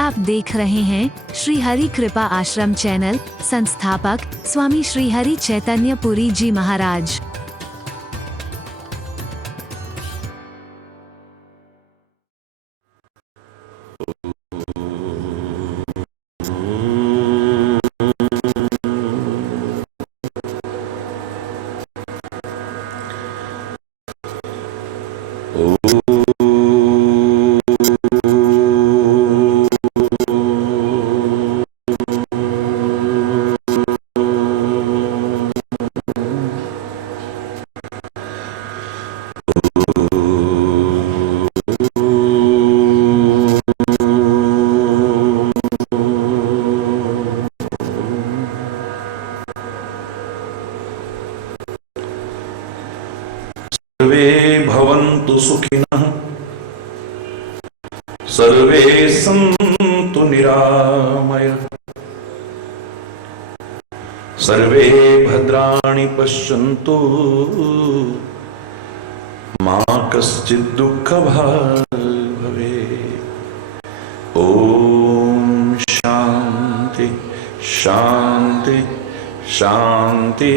आप देख रहे हैं श्री हरि कृपा आश्रम चैनल। संस्थापक स्वामी श्री हरि चैतन्य पुरी जी महाराज। सर्वे भवन्तु सुखिनः, सर्वे सन्तु निरामयः, सर्वे भद्राणि पश्यन्तु, मा कश्चित् दुःखभाग् भवेत्। ॐ शान्ति शान्ति शान्ति।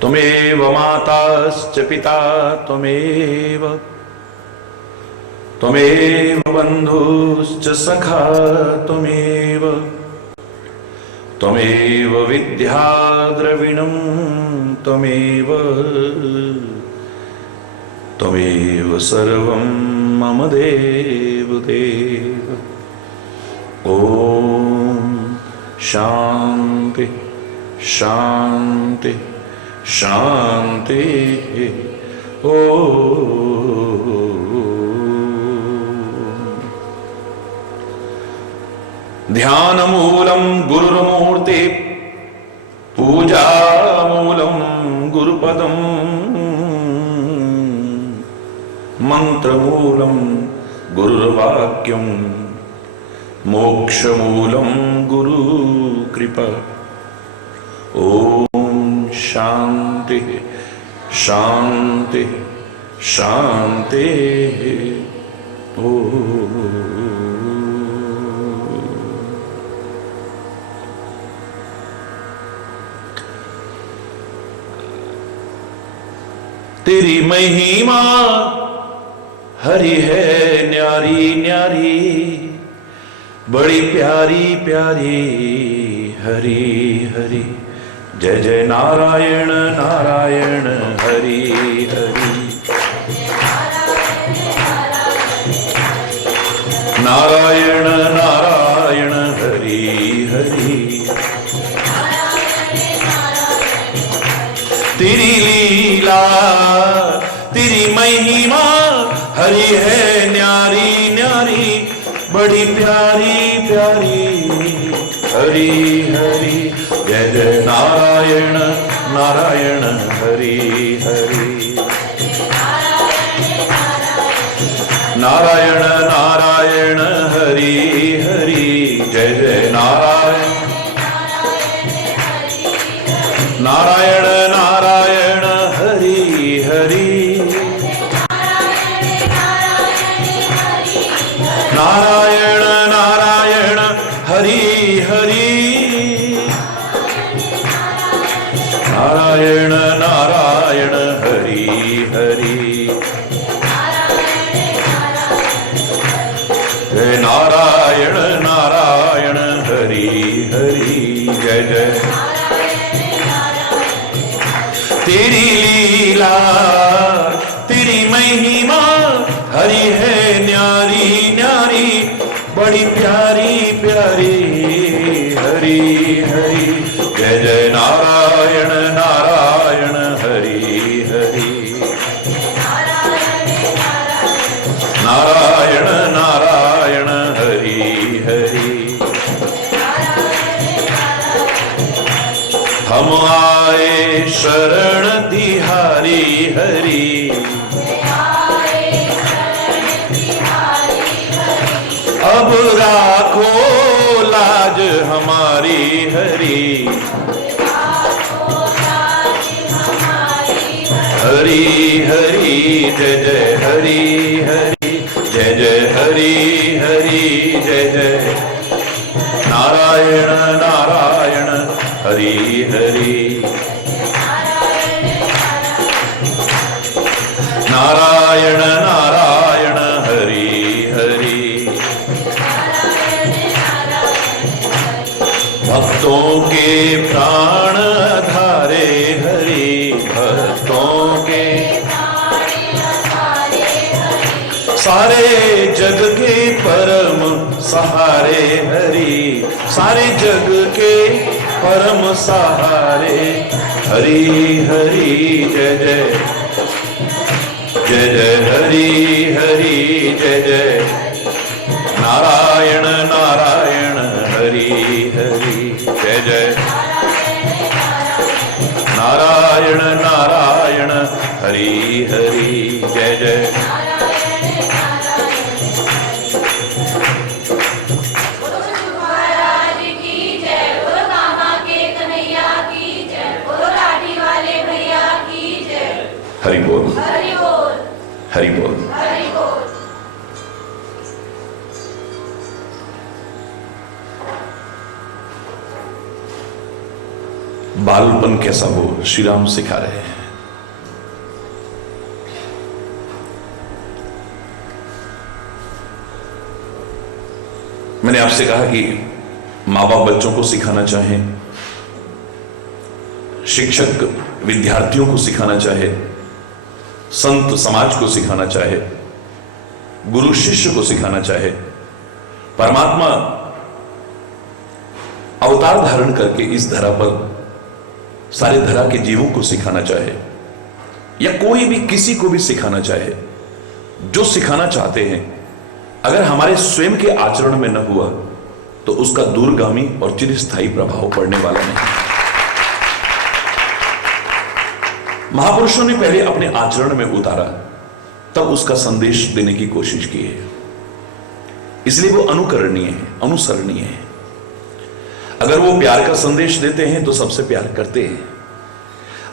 त्वमेव माताश्च पिता त्वमेव, त्वमेव बन्धुश्च सखा त्वमेव, त्वमेव विद्या द्रविणं त्वमेव, त्वमेव सर्वं मम देवदेव। ॐ शान्ति शान्ति शान्ति। ध्यानमूलं गुरुर्मूर्ति, पूजामूलं गुरुपदं, मन्त्रमूलं गुरुर्वाक्यं, मोक्षमूलं गुरुकृपा। ॐ शान्ति शान्ति शान्ति। तेरी महिमा हरि है न्यारी न्यारी, बड़ी प्यारी प्यारी हरि हरि। जय जय नारायण नारायण हरि हरि, नारायण नारायण हरि हरि। तेरी लीला तेरी महिमा हरि है न्यारी न्यारी, बड़ी प्यारी प्यारी हरि हरि। जय जय नारायण नारायण हरि हरि, नारायण नारायण हरि हरि। जय जय नारायण नारायण नारायण हरि हरि, नारायण नारायण हरि हरि, नारायण नारायण हरि हरि। जय नारायण नारायण हरि हरि। जय जय तेरी लीला तेरी महिमा हरि है न्यारी न्यारी, बड़ी प्यारी प्यारी हरि हरि। जय जय नारायण नारायण हरि हरि, नारायण नारायण हरि हरि। हम आए शरण तिहारी हरि, अब राखो लाज हमारी हरि हरि हरि जय जय हरि हरि जय जय हरि हरि जय जय नारायण नारायण हरि हरि नारायण नारायण हरि हरि भक्तों के प्राण धारे हरि भक्तों के सारे जग के परम सहारे हरि सारे जग के परम सहारे हरि हरि जय जय जय जय हरि हरि जय जय नारायण नारायण हरि हरि जय जय नारायण नारायण हरि हरि जय जय हरि बोल हरि बोल हरि बोल। बालपन कैसा हो श्री राम सिखा रहे हैं। मैंने आपसे कहा कि माँ बाप बच्चों को सिखाना चाहें, शिक्षक विद्यार्थियों को सिखाना चाहे, संत समाज को सिखाना चाहे, गुरु शिष्य को सिखाना चाहे, परमात्मा अवतार धारण करके इस धरा पर सारे धरा के जीवों को सिखाना चाहे, या कोई भी किसी को भी सिखाना चाहे, जो सिखाना चाहते हैं अगर हमारे स्वयं के आचरण में न हुआ तो उसका दूरगामी और चिरस्थायी प्रभाव पड़ने वाला नहीं। महापुरुषों ने पहले अपने आचरण में उतारा, तब उसका संदेश देने की कोशिश की है, इसलिए वो अनुकरणीय है, अनुसरणीय है। अगर वो प्यार का संदेश देते हैं तो सबसे प्यार करते हैं।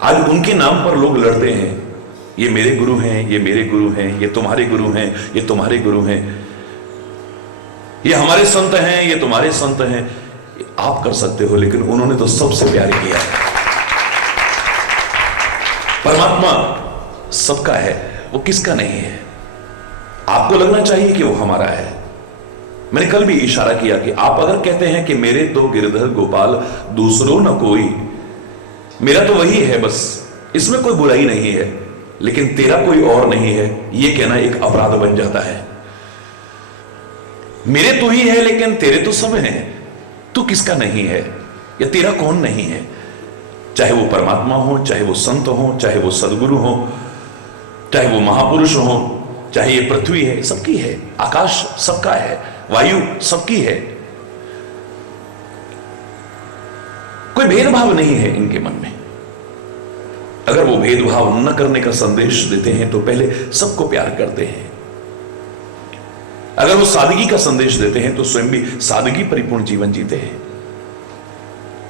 आज उनके नाम पर लोग लड़ते हैं, ये मेरे गुरु हैं, ये मेरे गुरु हैं, ये तुम्हारे गुरु हैं, ये तुम्हारे गुरु हैं, ये हमारे संत हैं, ये तुम्हारे संत हैं। आप कर सकते हो, लेकिन उन्होंने तो सबसे प्यार किया है। परमात्मा सबका है, वो किसका नहीं है। आपको लगना चाहिए कि वो हमारा है। मैंने कल भी इशारा किया कि आप अगर कहते हैं कि मेरे तो गिरधर गोपाल दूसरों न कोई, मेरा तो वही है बस, इसमें कोई बुराई नहीं है, लेकिन तेरा कोई और नहीं है, यह कहना एक अपराध बन जाता है। मेरे तो ही है लेकिन तेरे तो सब हैं, तू किसका नहीं है या तेरा कौन नहीं है। चाहे वो परमात्मा हो, चाहे वो संत हो, चाहे वो सदगुरु हो, चाहे वो महापुरुष हो, चाहे ये पृथ्वी है, सबकी है। आकाश सबका है, वायु सबकी है। कोई भेदभाव नहीं है इनके मन में। अगर वो भेदभाव न करने का संदेश देते हैं तो पहले सबको प्यार करते हैं। अगर वो सादगी का संदेश देते हैं तो स्वयं भी सादगी परिपूर्ण जीवन जीते हैं।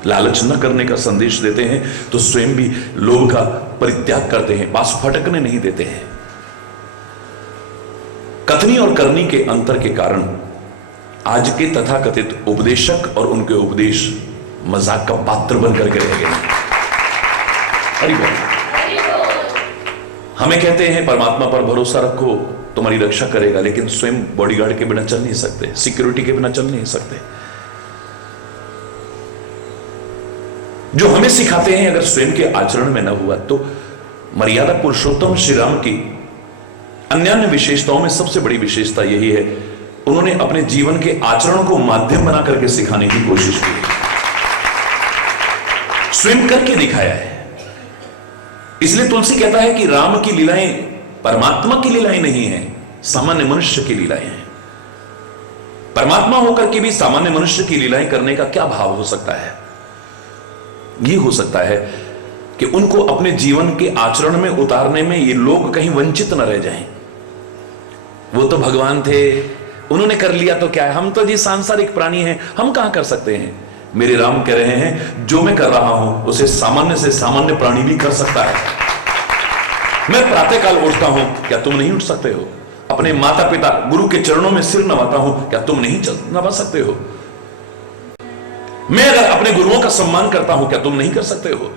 लालच न करने का संदेश देते हैं तो स्वयं भी लोभ का परित्याग करते हैं, बांस फटकने नहीं देते हैं। कथनी और करनी के अंतर के कारण आज के तथाकथित उपदेशक और उनके उपदेश मजाक का पात्र बनकर के रह गए। हरि बोल। हमें कहते हैं परमात्मा पर भरोसा रखो, तुम्हारी रक्षा करेगा, लेकिन स्वयं बॉडीगार्ड के बिना चल नहीं सकते, सिक्योरिटी के बिना चल नहीं सकते। जो हमें सिखाते हैं अगर स्वयं के आचरण में न हुआ तो मर्यादा पुरुषोत्तम श्री राम की अन्य विशेषताओं में सबसे बड़ी विशेषता यही है, उन्होंने अपने जीवन के आचरण को माध्यम बना करके सिखाने की कोशिश की, स्वयं करके दिखाया है। इसलिए तुलसी कहता है कि राम की लीलाएं परमात्मा की लीलाएं नहीं है, सामान्य मनुष्य की लीलाएं हैं। परमात्मा होकर के भी सामान्य मनुष्य की लीलाएं करने का क्या भाव हो सकता है? यह हो सकता है कि उनको अपने जीवन के आचरण में उतारने में ये लोग कहीं वंचित न रह जाएं। वो तो भगवान थे, उन्होंने कर लिया तो क्या है, हम तो जी सांसारिक प्राणी हैं, हम कहां कर सकते हैं। मेरे राम कह रहे हैं जो मैं कर रहा हूं उसे सामान्य से सामान्य प्राणी भी कर सकता है। मैं प्रातःकाल उठता हूं, क्या तुम नहीं उठ सकते हो? अपने माता पिता गुरु के चरणों में सिर नवाता हूं, क्या तुम नहीं नवा सकते हो? मैं अगर अपने गुरुओं का सम्मान करता हूं, क्या तुम नहीं कर सकते हो?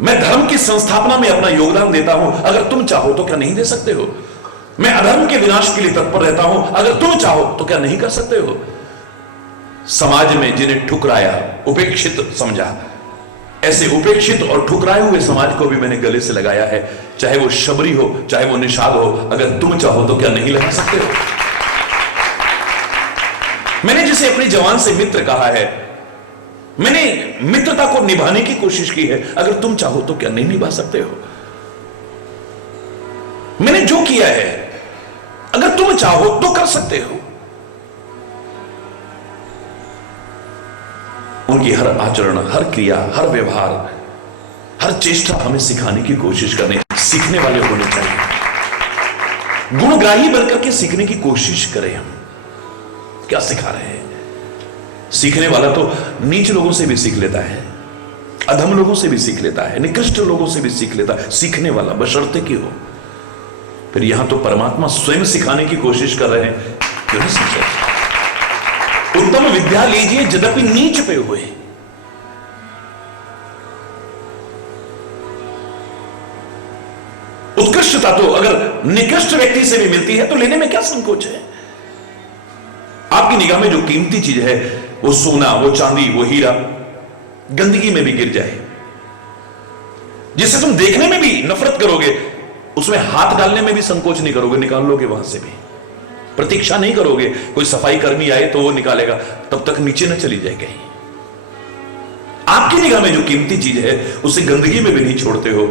मैं धर्म की संस्थापना में अपना योगदान देता हूं, अगर तुम चाहो तो क्या नहीं दे सकते हो? मैं अधर्म के विनाश के लिए तत्पर रहता हूं, अगर तुम चाहो तो क्या नहीं कर सकते हो? समाज में जिन्हें ठुकराया, उपेक्षित समझा, ऐसे उपेक्षित और ठुकराए हुए समाज को भी मैंने गले से लगाया है। चाहे वो शबरी हो, चाहे वो निषाद हो, अगर तुम चाहो तो क्या नहीं लगा सकते हो? मैंने जिसे अपने जवान से मित्र कहा है, मैंने मित्रता को निभाने की कोशिश की है, अगर तुम चाहो तो क्या नहीं निभा सकते हो? मैंने जो किया है, अगर तुम चाहो तो कर सकते हो। उनकी हर आचरण, हर क्रिया, हर व्यवहार, हर चेष्टा हमें सिखाने की कोशिश करने, सीखने वाले होने चाहिए। गुणग्राही बनकर के सीखने की कोशिश करें। हम क्या सिखा रहे हैं? सीखने वाला तो नीच लोगों से भी सीख लेता है, अधम लोगों से भी सीख लेता है, निकृष्ट लोगों से भी सीख लेता है। सीखने वाला बशर्ते की हो। फिर यहां तो परमात्मा स्वयं सिखाने की कोशिश कर रहे हैं, क्यों नहीं सीख रहे? उत्तम विद्या लीजिए यद्यपि नीच पे हुए। उत्कृष्टता तो अगर निकृष्ट व्यक्ति से भी मिलती है तो लेने में क्या संकोच है? आपकी निगाह में जो कीमती चीज है, वो सोना, वो चांदी, वो हीरा, गंदगी में भी गिर जाए, जिसे तुम देखने में भी नफरत करोगे, उसमें हाथ डालने में भी संकोच नहीं करोगे, निकाल लोगे वहां से भी। प्रतीक्षा नहीं करोगे कोई सफाई कर्मी आए तो वो निकालेगा, तब तक नीचे न चली जाए कहीं। आपकी निगाह में जो कीमती चीज है उसे गंदगी में भी नहीं छोड़ते हो,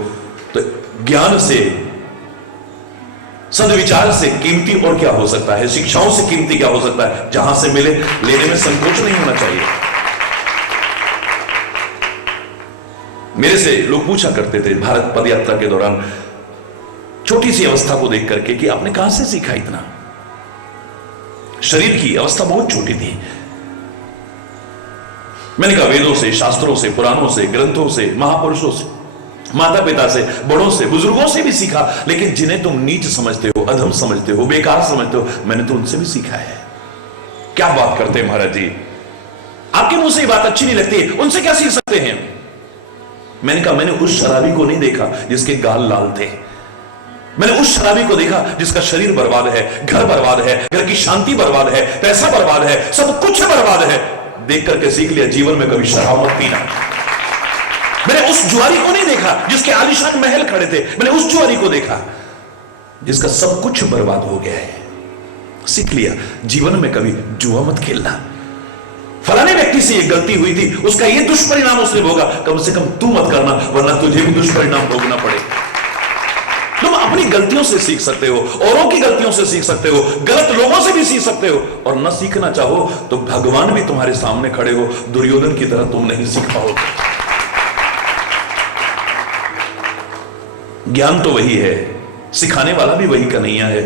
तो ज्ञान से, सद्विचार से कीमती और क्या हो सकता है? शिक्षाओं से कीमती क्या हो सकता है? जहां से मिले लेने में संकोच नहीं होना चाहिए। मेरे से लोग पूछा करते थे भारत पद यात्रा के दौरान, छोटी सी अवस्था को देख करके, कि आपने कहां से सीखा इतना? शरीर की अवस्था बहुत छोटी थी। मैंने कहा वेदों से, शास्त्रों से, पुराणों से, ग्रंथों से, महापुरुषों से, माता पिता से, बड़ों से, बुजुर्गों से भी सीखा। लेकिन जिन्हें तुम नीच समझते हो, अधम समझते हो, बेकार समझते हो, मैंने तो उनसे भी सीखा है। क्या बात करते हैं महाराज जी, आपके मुंह से ये बात अच्छी नहीं लगती, उनसे क्या सीख सकते हैं? मैंने कहा मैंने उस शराबी को नहीं देखा जिसके गाल लाल थे, मैंने उस शराबी को देखा जिसका शरीर बर्बाद है, घर बर्बाद है, घर की शांति बर्बाद है, पैसा बर्बाद है, सब कुछ बर्बाद है। देख करके सीख लिया जीवन में कभी शराब मत पीना। मैंने उस जुआरी को नहीं देखा जिसके आलीशान महल खड़े थे, मैंने उस जुआरी को देखा जिसका सब कुछ बर्बाद हो गया है। सीख लिया जीवन में कभी जुआ मत खेलना। फलाने व्यक्ति से ये गलती हुई थी, उसका ये दुष्परिणाम उसने भोगा, कम से कम तू मत करना, वरना तुझे भी दुष्परिणाम भोगना पड़े। तुम अपनी गलतियों से सीख सकते हो, औरों की गलतियों से सीख सकते हो, गलत लोगों से भी सीख सकते हो, और न सीखना चाहो तो भगवान भी तुम्हारे सामने खड़े हो, दुर्योधन की तरह तुम नहीं सीख पाओगे। ज्ञान तो वही है, सिखाने वाला भी वही कन्हैया है।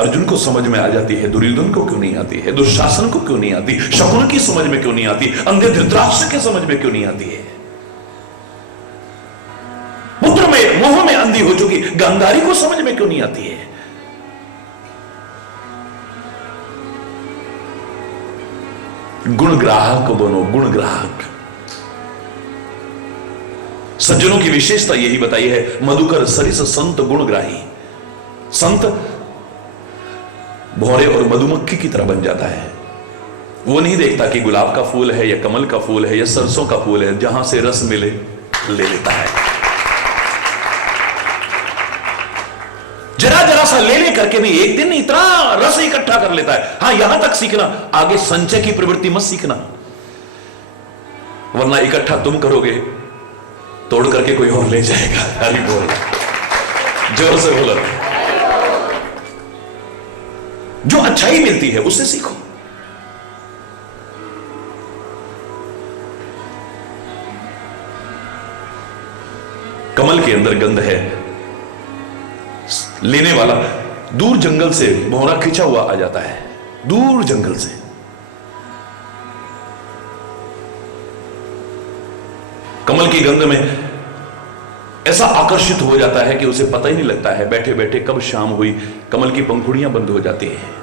अर्जुन को समझ में आ जाती है, दुर्योधन को क्यों नहीं आती है? दुशासन को क्यों नहीं आती? शकुन की समझ में क्यों नहीं आती? अंधे धृतराष्ट्र के समझ में क्यों नहीं आती है? पुत्र में मोह में अंधी हो चुकी गांधारी को समझ में क्यों नहीं आती है? गुण ग्राहक बनो, गुण ग्राहक। सज्जनों की विशेषता यही बताई है, मधुकर सरिस संत गुणग्राही। संत भौरे और मधुमक्खी की तरह बन जाता है। वो नहीं देखता कि गुलाब का फूल है या कमल का फूल है या सरसों का फूल है, जहां से रस मिले ले लेता है। जरा जरा सा ले करके भी एक दिन इतना रस इकट्ठा कर लेता है। हां, यहां तक सीखना, आगे संचय की प्रवृत्ति मत सीखना, वरना इकट्ठा तुम करोगे, तोड़ करके कोई और ले जाएगा। हरि बोल, जोर से बोलो। जो अच्छाई मिलती है उससे सीखो। कमल के अंदर गंध है, लेने वाला दूर जंगल से भौरा खिंचा हुआ आ जाता है, दूर जंगल से। कमल की गंध में ऐसा आकर्षित हो जाता है कि उसे पता ही नहीं लगता है बैठे बैठे कब शाम हुई, कमल की पंखुड़ियां बंद हो जाती हैं।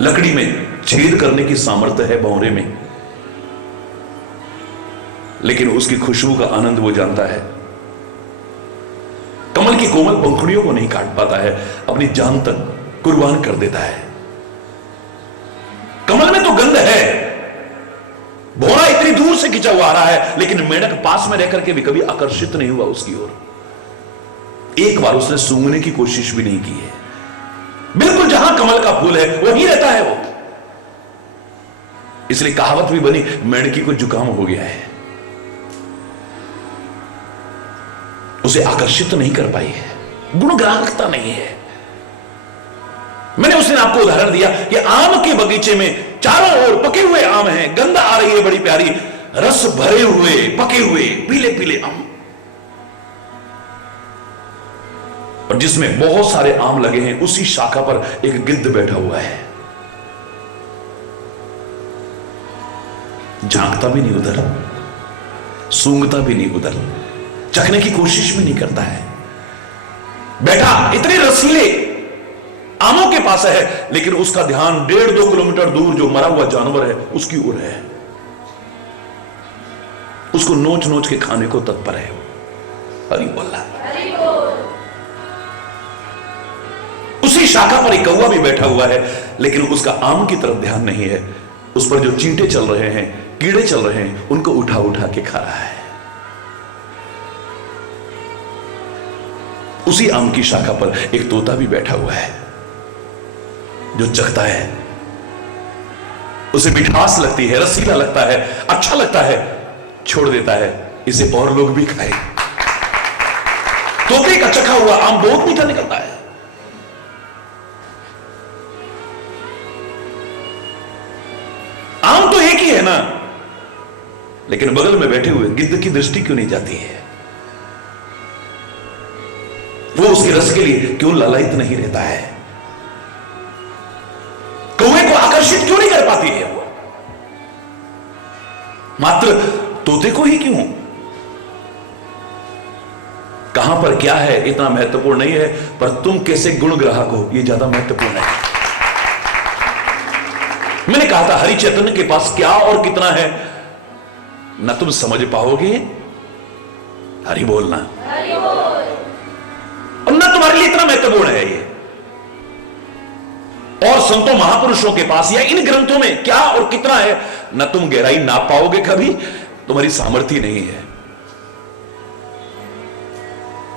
लकड़ी में छेद करने की सामर्थ्य है भौरे में, लेकिन उसकी खुशबू का आनंद वो जानता है। कमल की कोमल पंखुड़ियों को नहीं काट पाता है, अपनी जान तक कुर्बान कर देता है। कमल में तो गंध है, भौरा इतनी दूर से खिंचा हुआ आ रहा है, लेकिन मेढक पास में रहकर के भी कभी आकर्षित नहीं हुआ उसकी ओर। एक बार उसने सूंघने की कोशिश भी नहीं की है। बिल्कुल जहां कमल का फूल है वहीं रहता है वो। इसलिए कहावत भी बनी, मेढकी को जुकाम हो गया है, उसे आकर्षित नहीं कर पाई है, गुणग्राहकता नहीं है। मैंने उस दिन आपको उदाहरण दिया कि आम के बगीचे में चारों ओर पके हुए आम हैं, गंध आ रही है बड़ी प्यारी, रस भरे हुए पके हुए पीले पीले आम, और जिसमें बहुत सारे आम लगे हैं उसी शाखा पर एक गिद्ध बैठा हुआ है, झांकता भी नहीं उधर, सूंघता भी नहीं उधर, चखने की कोशिश भी नहीं करता है। बैठा इतने रसीले आमों के पास है, लेकिन उसका ध्यान 1.5-2 किलोमीटर दूर जो मरा हुआ जानवर है उसकी ओर है, उसको नोच नोच के खाने को तत्पर है। हरि बोला। उसी शाखा पर एक कौवा भी बैठा हुआ है, लेकिन उसका आम की तरफ ध्यान नहीं है। उस पर जो चींटे चल रहे हैं, कीड़े चल रहे हैं, उनको उठा उठा के खा रहा है। उसी आम की शाखा पर एक तोता भी बैठा हुआ है, जो चखता है, उसे मिठास लगती है, रसीला लगता है, अच्छा लगता है, छोड़ देता है, इसे और लोग भी खाए। तोते का चखा हुआ आम बहुत मीठा निकलता है। आम तो एक ही है ना, लेकिन बगल में बैठे हुए गिद्ध की दृष्टि क्यों नहीं जाती है? वो उसके रस के लिए क्यों लालायित नहीं रहता है? कौवे को आकर्षित क्यों नहीं कर पाती है वो? मात्र तोते को ही क्यों? कहां पर क्या है इतना महत्वपूर्ण नहीं है, पर तुम कैसे गुण ग्राहक हो ये ज्यादा महत्वपूर्ण है। मैंने कहा था हरि चैतन्य के पास क्या और कितना है ना तुम समझ पाओगे, हरि बोलना, और ना तुम्हारे लिए इतना महत्वपूर्ण है ये। और संतों महापुरुषों के पास या इन ग्रंथों में क्या और कितना है ना तुम गहराई नाप पाओगे कभी, तुम्हारी सामर्थ्य नहीं है।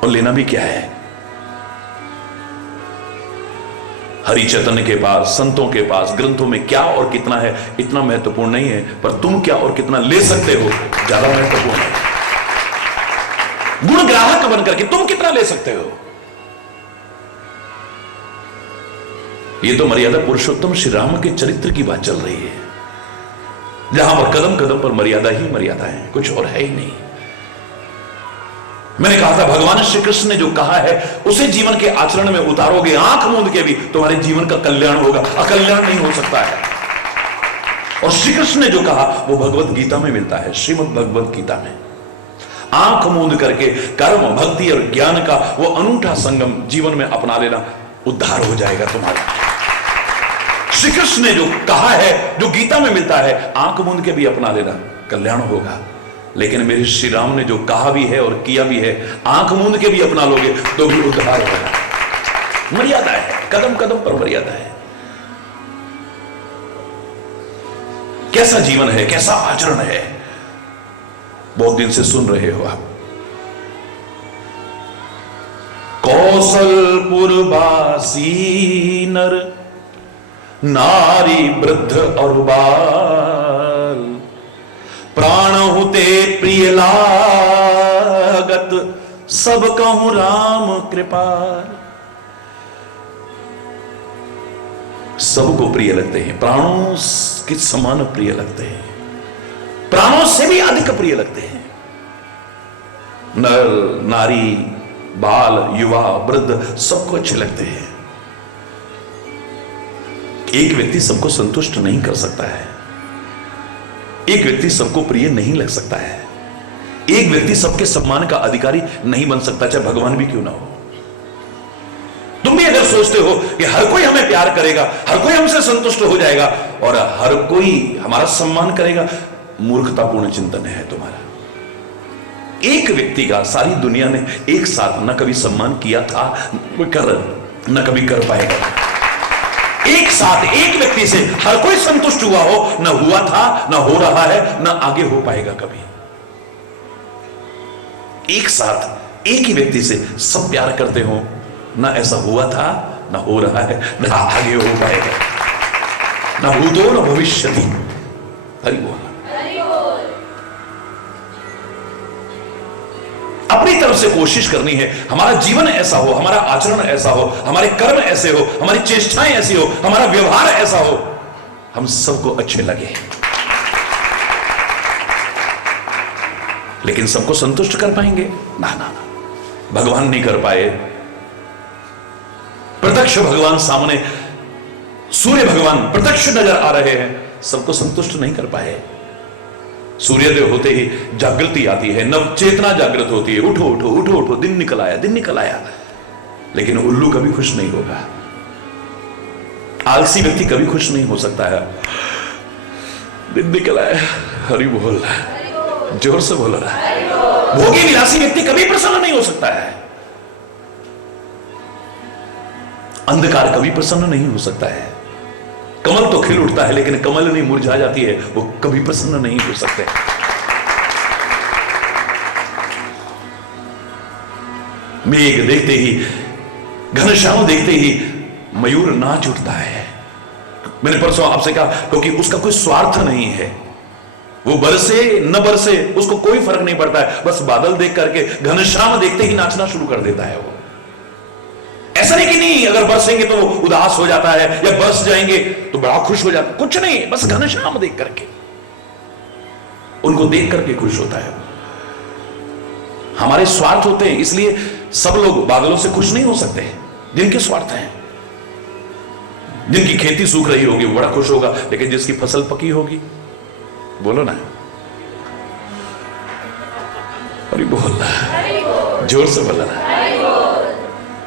और लेना भी क्या है? हरि चैतन्य के पास, संतों के पास, ग्रंथों में क्या और कितना है इतना महत्वपूर्ण नहीं है, पर तुम क्या और कितना ले सकते हो ज्यादा महत्वपूर्ण है। गुण ग्राहक बनकर के तुम कितना ले सकते हो, ये तो मर्यादा पुरुषोत्तम श्री राम के चरित्र की बात चल रही है, जहां पर कदम कदम पर मर्यादा ही मर्यादा है, कुछ और है ही नहीं। मैंने कहा था भगवान श्री कृष्ण ने जो कहा है उसे जीवन के आचरण में उतारोगे, आंख मूंद के भी तुम्हारे जीवन का कल्याण होगा, अकल्याण नहीं हो सकता है। और श्री कृष्ण ने जो कहा वो भगवत गीता में मिलता है, श्रीमद् भगवत गीता में। आंख मूंद करके कर्म, भक्ति और ज्ञान का वो अनूठा संगम जीवन में अपना लेना, उद्धार हो जाएगा तुम्हारा। श्री कृष्ण ने जो कहा है, जो गीता में मिलता है, आंख मूंद के भी अपना लेना, कल्याण होगा। लेकिन मेरे श्री राम ने जो कहा भी है और किया भी है, आंख मूंद के भी अपना लोगे तो भी उद्धार होगा। मर्यादा है, कदम कदम पर मर्यादा है। कैसा जीवन है, कैसा आचरण है, बहुत दिन से सुन रहे हो आप। कौशलपुरवासी नर नारी वृद्ध और बाल, प्राण हुते प्रिय लागत, सब कहूं राम कृपाल। सबको प्रिय लगते हैं, प्राणों के समान प्रिय लगते हैं, प्राणों से भी अधिक प्रिय लगते हैं। नर नारी, बाल, युवा, वृद्ध सबको अच्छे लगते हैं। एक व्यक्ति सबको संतुष्ट नहीं कर सकता है, एक व्यक्ति सबको प्रिय नहीं लग सकता है। एक व्यक्ति सबके सम्मान का अधिकारी नहीं बन सकता, चाहे भगवान भी क्यों ना हो। तुम भी अगर सोचते हो कि हर कोई हमें प्यार करेगा, हर कोई हमसे संतुष्ट हो जाएगा और हर कोई हमारा सम्मान करेगा, मूर्खतापूर्ण चिंतन है तुम्हारा। एक व्यक्ति का सारी दुनिया ने एक साथ न कभी सम्मान किया था, न कभी कर पाएगा। एक साथ एक व्यक्ति से हर कोई संतुष्ट हुआ हो, न हुआ था, न हो रहा है, न आगे हो पाएगा कभी। एक साथ एक ही व्यक्ति से सब प्यार करते हो, ना ऐसा हुआ था, ना हो रहा है, ना आगे हो पाएगा, ना भूतो न भविष्यति। हरि बोल। अपनी तरफ से कोशिश करनी है, हमारा जीवन ऐसा हो, हमारा आचरण ऐसा हो, हमारे कर्म ऐसे हो, हमारी चेष्टाएं ऐसी हो, हमारा व्यवहार ऐसा हो, हम सबको अच्छे लगे। लेकिन सबको संतुष्ट कर पाएंगे? ना ना ना, भगवान नहीं कर पाए। प्रत्यक्ष भगवान सामने, सूर्य भगवान प्रत्यक्ष नजर आ रहे हैं, सबको संतुष्ट नहीं कर पाए। सूर्योदय होते ही जागृति आती है, नव चेतना जागृत होती है, उठो उठो उठो उठो, दिन निकल आया, दिन निकल आया। लेकिन उल्लू कभी खुश नहीं होगा, आलसी व्यक्ति कभी खुश नहीं हो सकता है। दिन निकल आया, हरि बोल, जोर से बोल रहा है। भोगी विलासी व्यक्ति कभी प्रसन्न नहीं हो सकता है। अंधकार कभी प्रसन्न नहीं हो सकता है। कमल तो खिल उठता है, लेकिन कमल नहीं मुरझा जाती है, वो कभी प्रसन्न नहीं हो सकते। मेघ देखते ही, घनश्याम देखते ही मयूर नाच उठता है। मैंने परसों आपसे कहा, क्योंकि उसका कोई स्वार्थ नहीं है, वो बरसे न बरसे उसको कोई फर्क नहीं पड़ता है। बस बादल देख करके, घनश्याम देखते ही नाचना शुरू कर देता है। वो ऐसा नहीं कि नहीं, अगर बरसेंगे तो उदास हो जाता है, या बरस जाएंगे तो बड़ा खुश हो जाता है, कुछ नहीं, बस घनश्याम देख करके, उनको देख करके खुश होता है। हमारे स्वार्थ होते हैं, इसलिए सब लोग बादलों से खुश नहीं हो सकते। जिनके स्वार्थ हैं, जिनकी खेती सूख रही होगी वो बड़ा खुश होगा, लेकिन जिसकी फसल पकी होगी, बोलो ना, अरे बोल, जोर से बोला ना,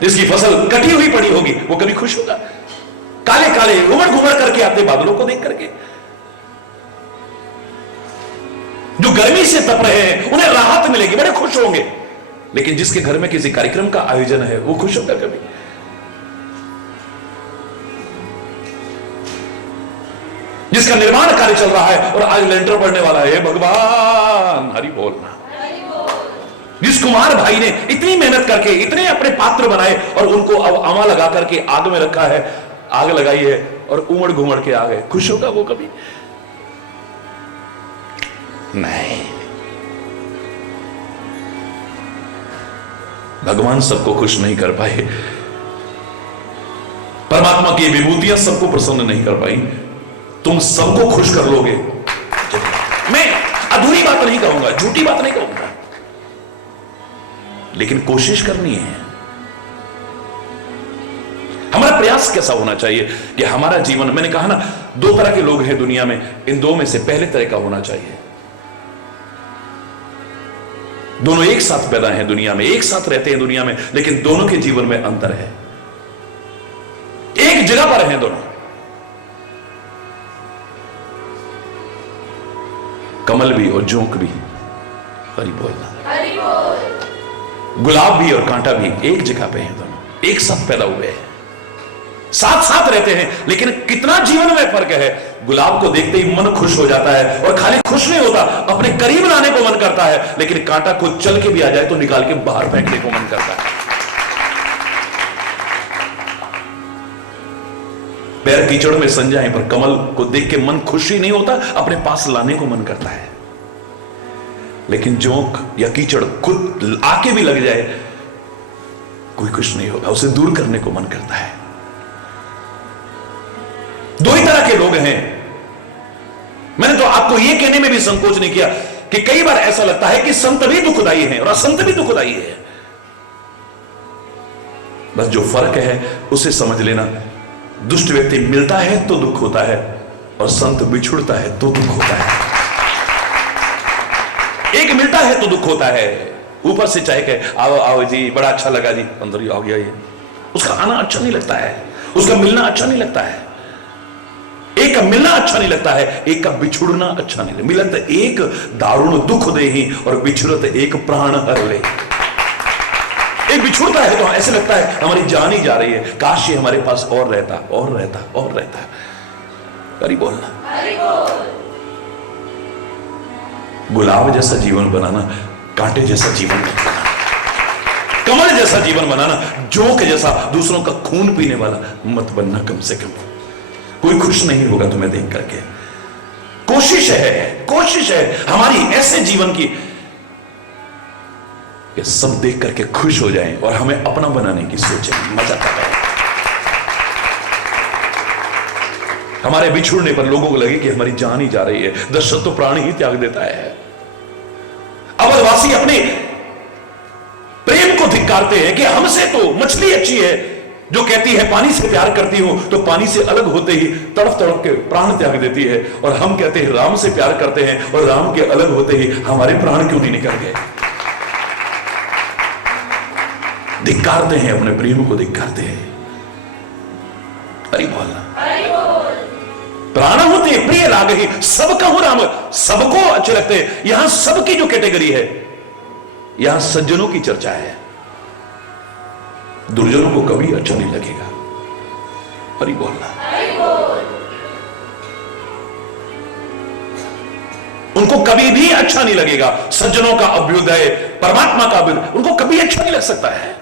जिसकी फसल कटी हुई पड़ी होगी वो कभी खुश होगा? काले काले उमड़ घुमड़ करके आते बादलों को देख करके। जो गर्मी से तप रहे हैं उन्हें राहत मिलेगी, बड़े खुश होंगे। लेकिन जिसके घर में किसी कार्यक्रम का आयोजन है वो खुश होगा कभी? जिसका निर्माण कार्य चल रहा है और आज लेंटर पड़ने वाला है, भगवान हरि बोलना। जिस कुमार भाई ने इतनी मेहनत करके इतने अपने पात्र बनाए और उनको अब आमा लगा करके आग में रखा है, आग लगाई है और उमड़ घुमड़ के आ गए, खुश होगा वो कभी? नहीं। भगवान सबको खुश नहीं कर पाए, परमात्मा की विभूतियां सबको प्रसन्न नहीं कर पाई। तुम सबको खुश कर लोगे। मैं अधूरी बात नहीं कहूंगा, झूठी बात नहीं कहूंगा, लेकिन कोशिश करनी है। हमारा प्रयास कैसा होना चाहिए कि हमारा जीवन, मैंने कहा ना, दो तरह के लोग हैं दुनिया में, इन दो में से पहले तरह का होना चाहिए। दोनों एक साथ पैदा हैं दुनिया में, एक साथ रहते हैं दुनिया में, लेकिन दोनों के जीवन में अंतर है। एक जगह पर हैं दोनों, कमल भी और जोंक भी, हरि बोलना, गुलाब भी और कांटा भी एक जगह पे हैं दोनों, एक साथ पैदा हुए हैं, साथ साथ रहते हैं, लेकिन कितना जीवन में फर्क है। गुलाब को देखते ही मन खुश हो जाता है, और खाली खुश नहीं होता, अपने करीब लाने को मन करता है, लेकिन कांटा को चल के भी आ जाए तो निकाल के बाहर फेंकने को मन करता है। पैर कीचड़ में सन जाए पर कमल को देख के मन खुश ही नहीं होता, अपने पास लाने को मन करता है। लेकिन जोंक या कीचड़ खुद आके भी लग जाए, कोई खुश नहीं होगा, उसे दूर करने को मन करता है। दो ही तरह के लोग हैं। मैंने तो आपको यह कहने में भी संकोच नहीं किया कि कई बार ऐसा लगता है कि संत भी दुखदाई हैं और असंत भी दुखदाई है। बस जो फर्क है उसे समझ लेना। दुष्ट व्यक्ति मिलता है तो दुख होता है, और संत बिछुड़ता है तो दुख होता है। एक मिलता है तो दुख होता है, ऊपर से चाहे कहे आओ आओ जी बड़ा अच्छा लगा जी, अंदर ही आ गया ये, उसका आना अच्छा नहीं लगता है, उसका मिलना अच्छा नहीं लगता है। एक का मिलना अच्छा नहीं लगता है, एक का बिछुड़ना अच्छा नहीं लगता। मिलत एक दारुण दुख दे ही और बिछुड़त एक प्राण हर ले। एक बिछुड़ता है तो ऐसे लगता है हमारी जान ही जा रही है, काश ये हमारे पास और रहता और रहता और रहता। हरि बोलना, गुलाब जैसा जीवन बनाना, कांटे जैसा जीवन मत बनाना, कमल जैसा जीवन बनाना, जोक जैसा दूसरों का खून पीने वाला मत बनना। कम से कम कोई खुश नहीं होगा तुम्हें देख करके। कोशिश है हमारी ऐसे जीवन की कि सब देख करके खुश हो जाएं और हमें अपना बनाने की सोचें, मजा आता है। हमारे बिछुड़ने पर लोगों को लगे कि हमारी जान ही जा रही है, दशरथ तो प्राण ही त्याग देता है। अवधवासी अपने प्रेम को धिक्कारते हैं कि हमसे तो मछली अच्छी है, जो कहती है पानी से प्यार करती हूं, तो पानी से अलग होते ही तड़प तड़प के प्राण त्याग देती है। और हम कहते हैं राम से प्यार करते हैं, और राम के अलग होते ही हमारे प्राण क्यों नहीं निकल गए। धिक्कारते हैं, अपने प्रेम को धिक्कारते हैं। हरि बोलना, प्राण होते प्रिय लाग ही सब कहूं राम, सबको अच्छे लगते हैं। यहां सबकी जो कैटेगरी है, यहां सज्जनों की चर्चा है, दुर्जनों को कभी अच्छा नहीं लगेगा। हरि बोलना, उनको कभी भी अच्छा नहीं लगेगा। सज्जनों का अभ्युदय, परमात्मा का अभ्युदय उनको कभी अच्छा नहीं लग सकता है।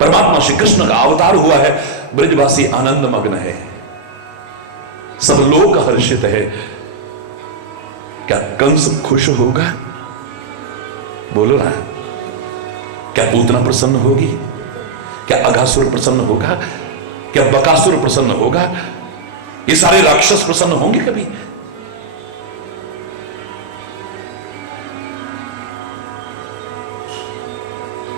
परमात्मा श्री कृष्ण का अवतार हुआ है, ब्रजवासी आनंद मग्न है, सब लोग हर्षित है। क्या कंस खुश होगा? बोलो ना। क्या पूतना प्रसन्न होगी? क्या अघासुर प्रसन्न होगा? क्या बकासुर प्रसन्न होगा? ये सारे राक्षस प्रसन्न होंगे कभी?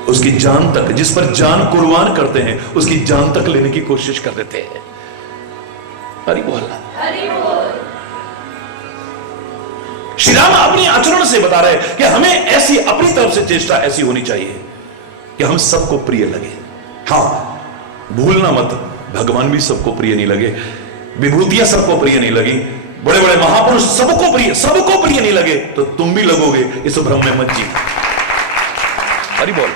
उसकी जान तक, जिस पर जान कुर्बान करते हैं, उसकी जान तक लेने की कोशिश कर देते हैं। हरि बोलना, श्री राम अपनी आचरण से बता रहे हैं कि हमें ऐसी अपनी तरफ से चेष्टा ऐसी होनी चाहिए कि हम सबको प्रिय लगे। हां, भूलना मत, भगवान भी सबको प्रिय नहीं लगे, विभूतियां सबको प्रिय नहीं लगी, बड़े बड़े महापुरुष सबको प्रिय नहीं लगे, तो तुम भी लगोगे, इस भ्रम में मत जीना। हरि बोल,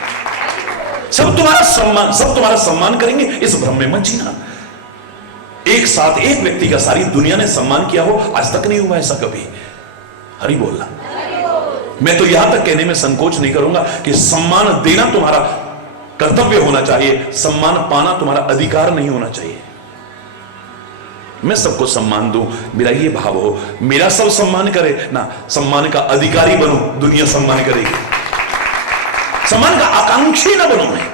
सब तुम्हारा सम्मान करेंगे, इस भ्रम में मत जीना। एक साथ एक व्यक्ति का सारी दुनिया ने सम्मान किया हो, आज तक नहीं हुआ ऐसा कभी। हरि बोलना, मैं तो यहां तक कहने में संकोच नहीं करूंगा कि सम्मान देना तुम्हारा कर्तव्य होना चाहिए, सम्मान पाना तुम्हारा अधिकार नहीं होना चाहिए। मैं सबको सम्मान दूं, मेरा ये भाव हो, मेरा सब सम्मान करे ना, सम्मान का अधिकारी बनूं, दुनिया सम्मान करेगी। सम्मान का आकांक्षी ना बनूं मैं।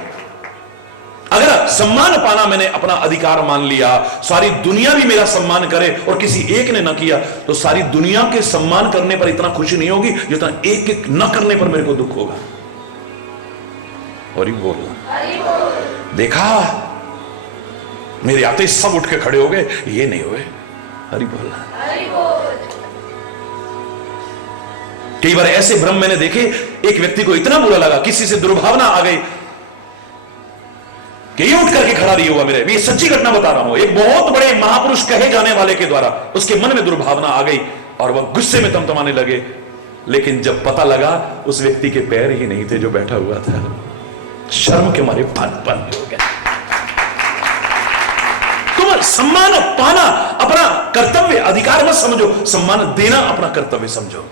अगर सम्मान पाना मैंने अपना अधिकार मान लिया, सारी दुनिया भी मेरा सम्मान करे और किसी एक ने ना किया, तो सारी दुनिया के सम्मान करने पर इतना खुशी नहीं होगी जितना एक एक न करने पर मेरे को दुख होगा। और बोलना, देखा मेरे आते सब उठ के खड़े हो गए, ये नहीं हुए। हरि बोलना, कई बार ऐसे भ्रम मैंने देखे, एक व्यक्ति को इतना बुरा लगा, किसी से दुर्भावना आ गई कि ये उठ करके खड़ा नहीं हुआ। मेरे ये सच्ची घटना बता रहा हूं, एक बहुत बड़े महापुरुष कहे जाने वाले के द्वारा उसके मन में दुर्भावना आ गई और वह गुस्से में तमतमाने लगे। लेकिन जब पता लगा उस व्यक्ति के पैर ही नहीं थे जो बैठा हुआ था, शर्म के मारे पन हो गया। तुम सम्मान पाना अपना कर्तव्य अधिकार मत समझो, सम्मान देना अपना कर्तव्य समझो।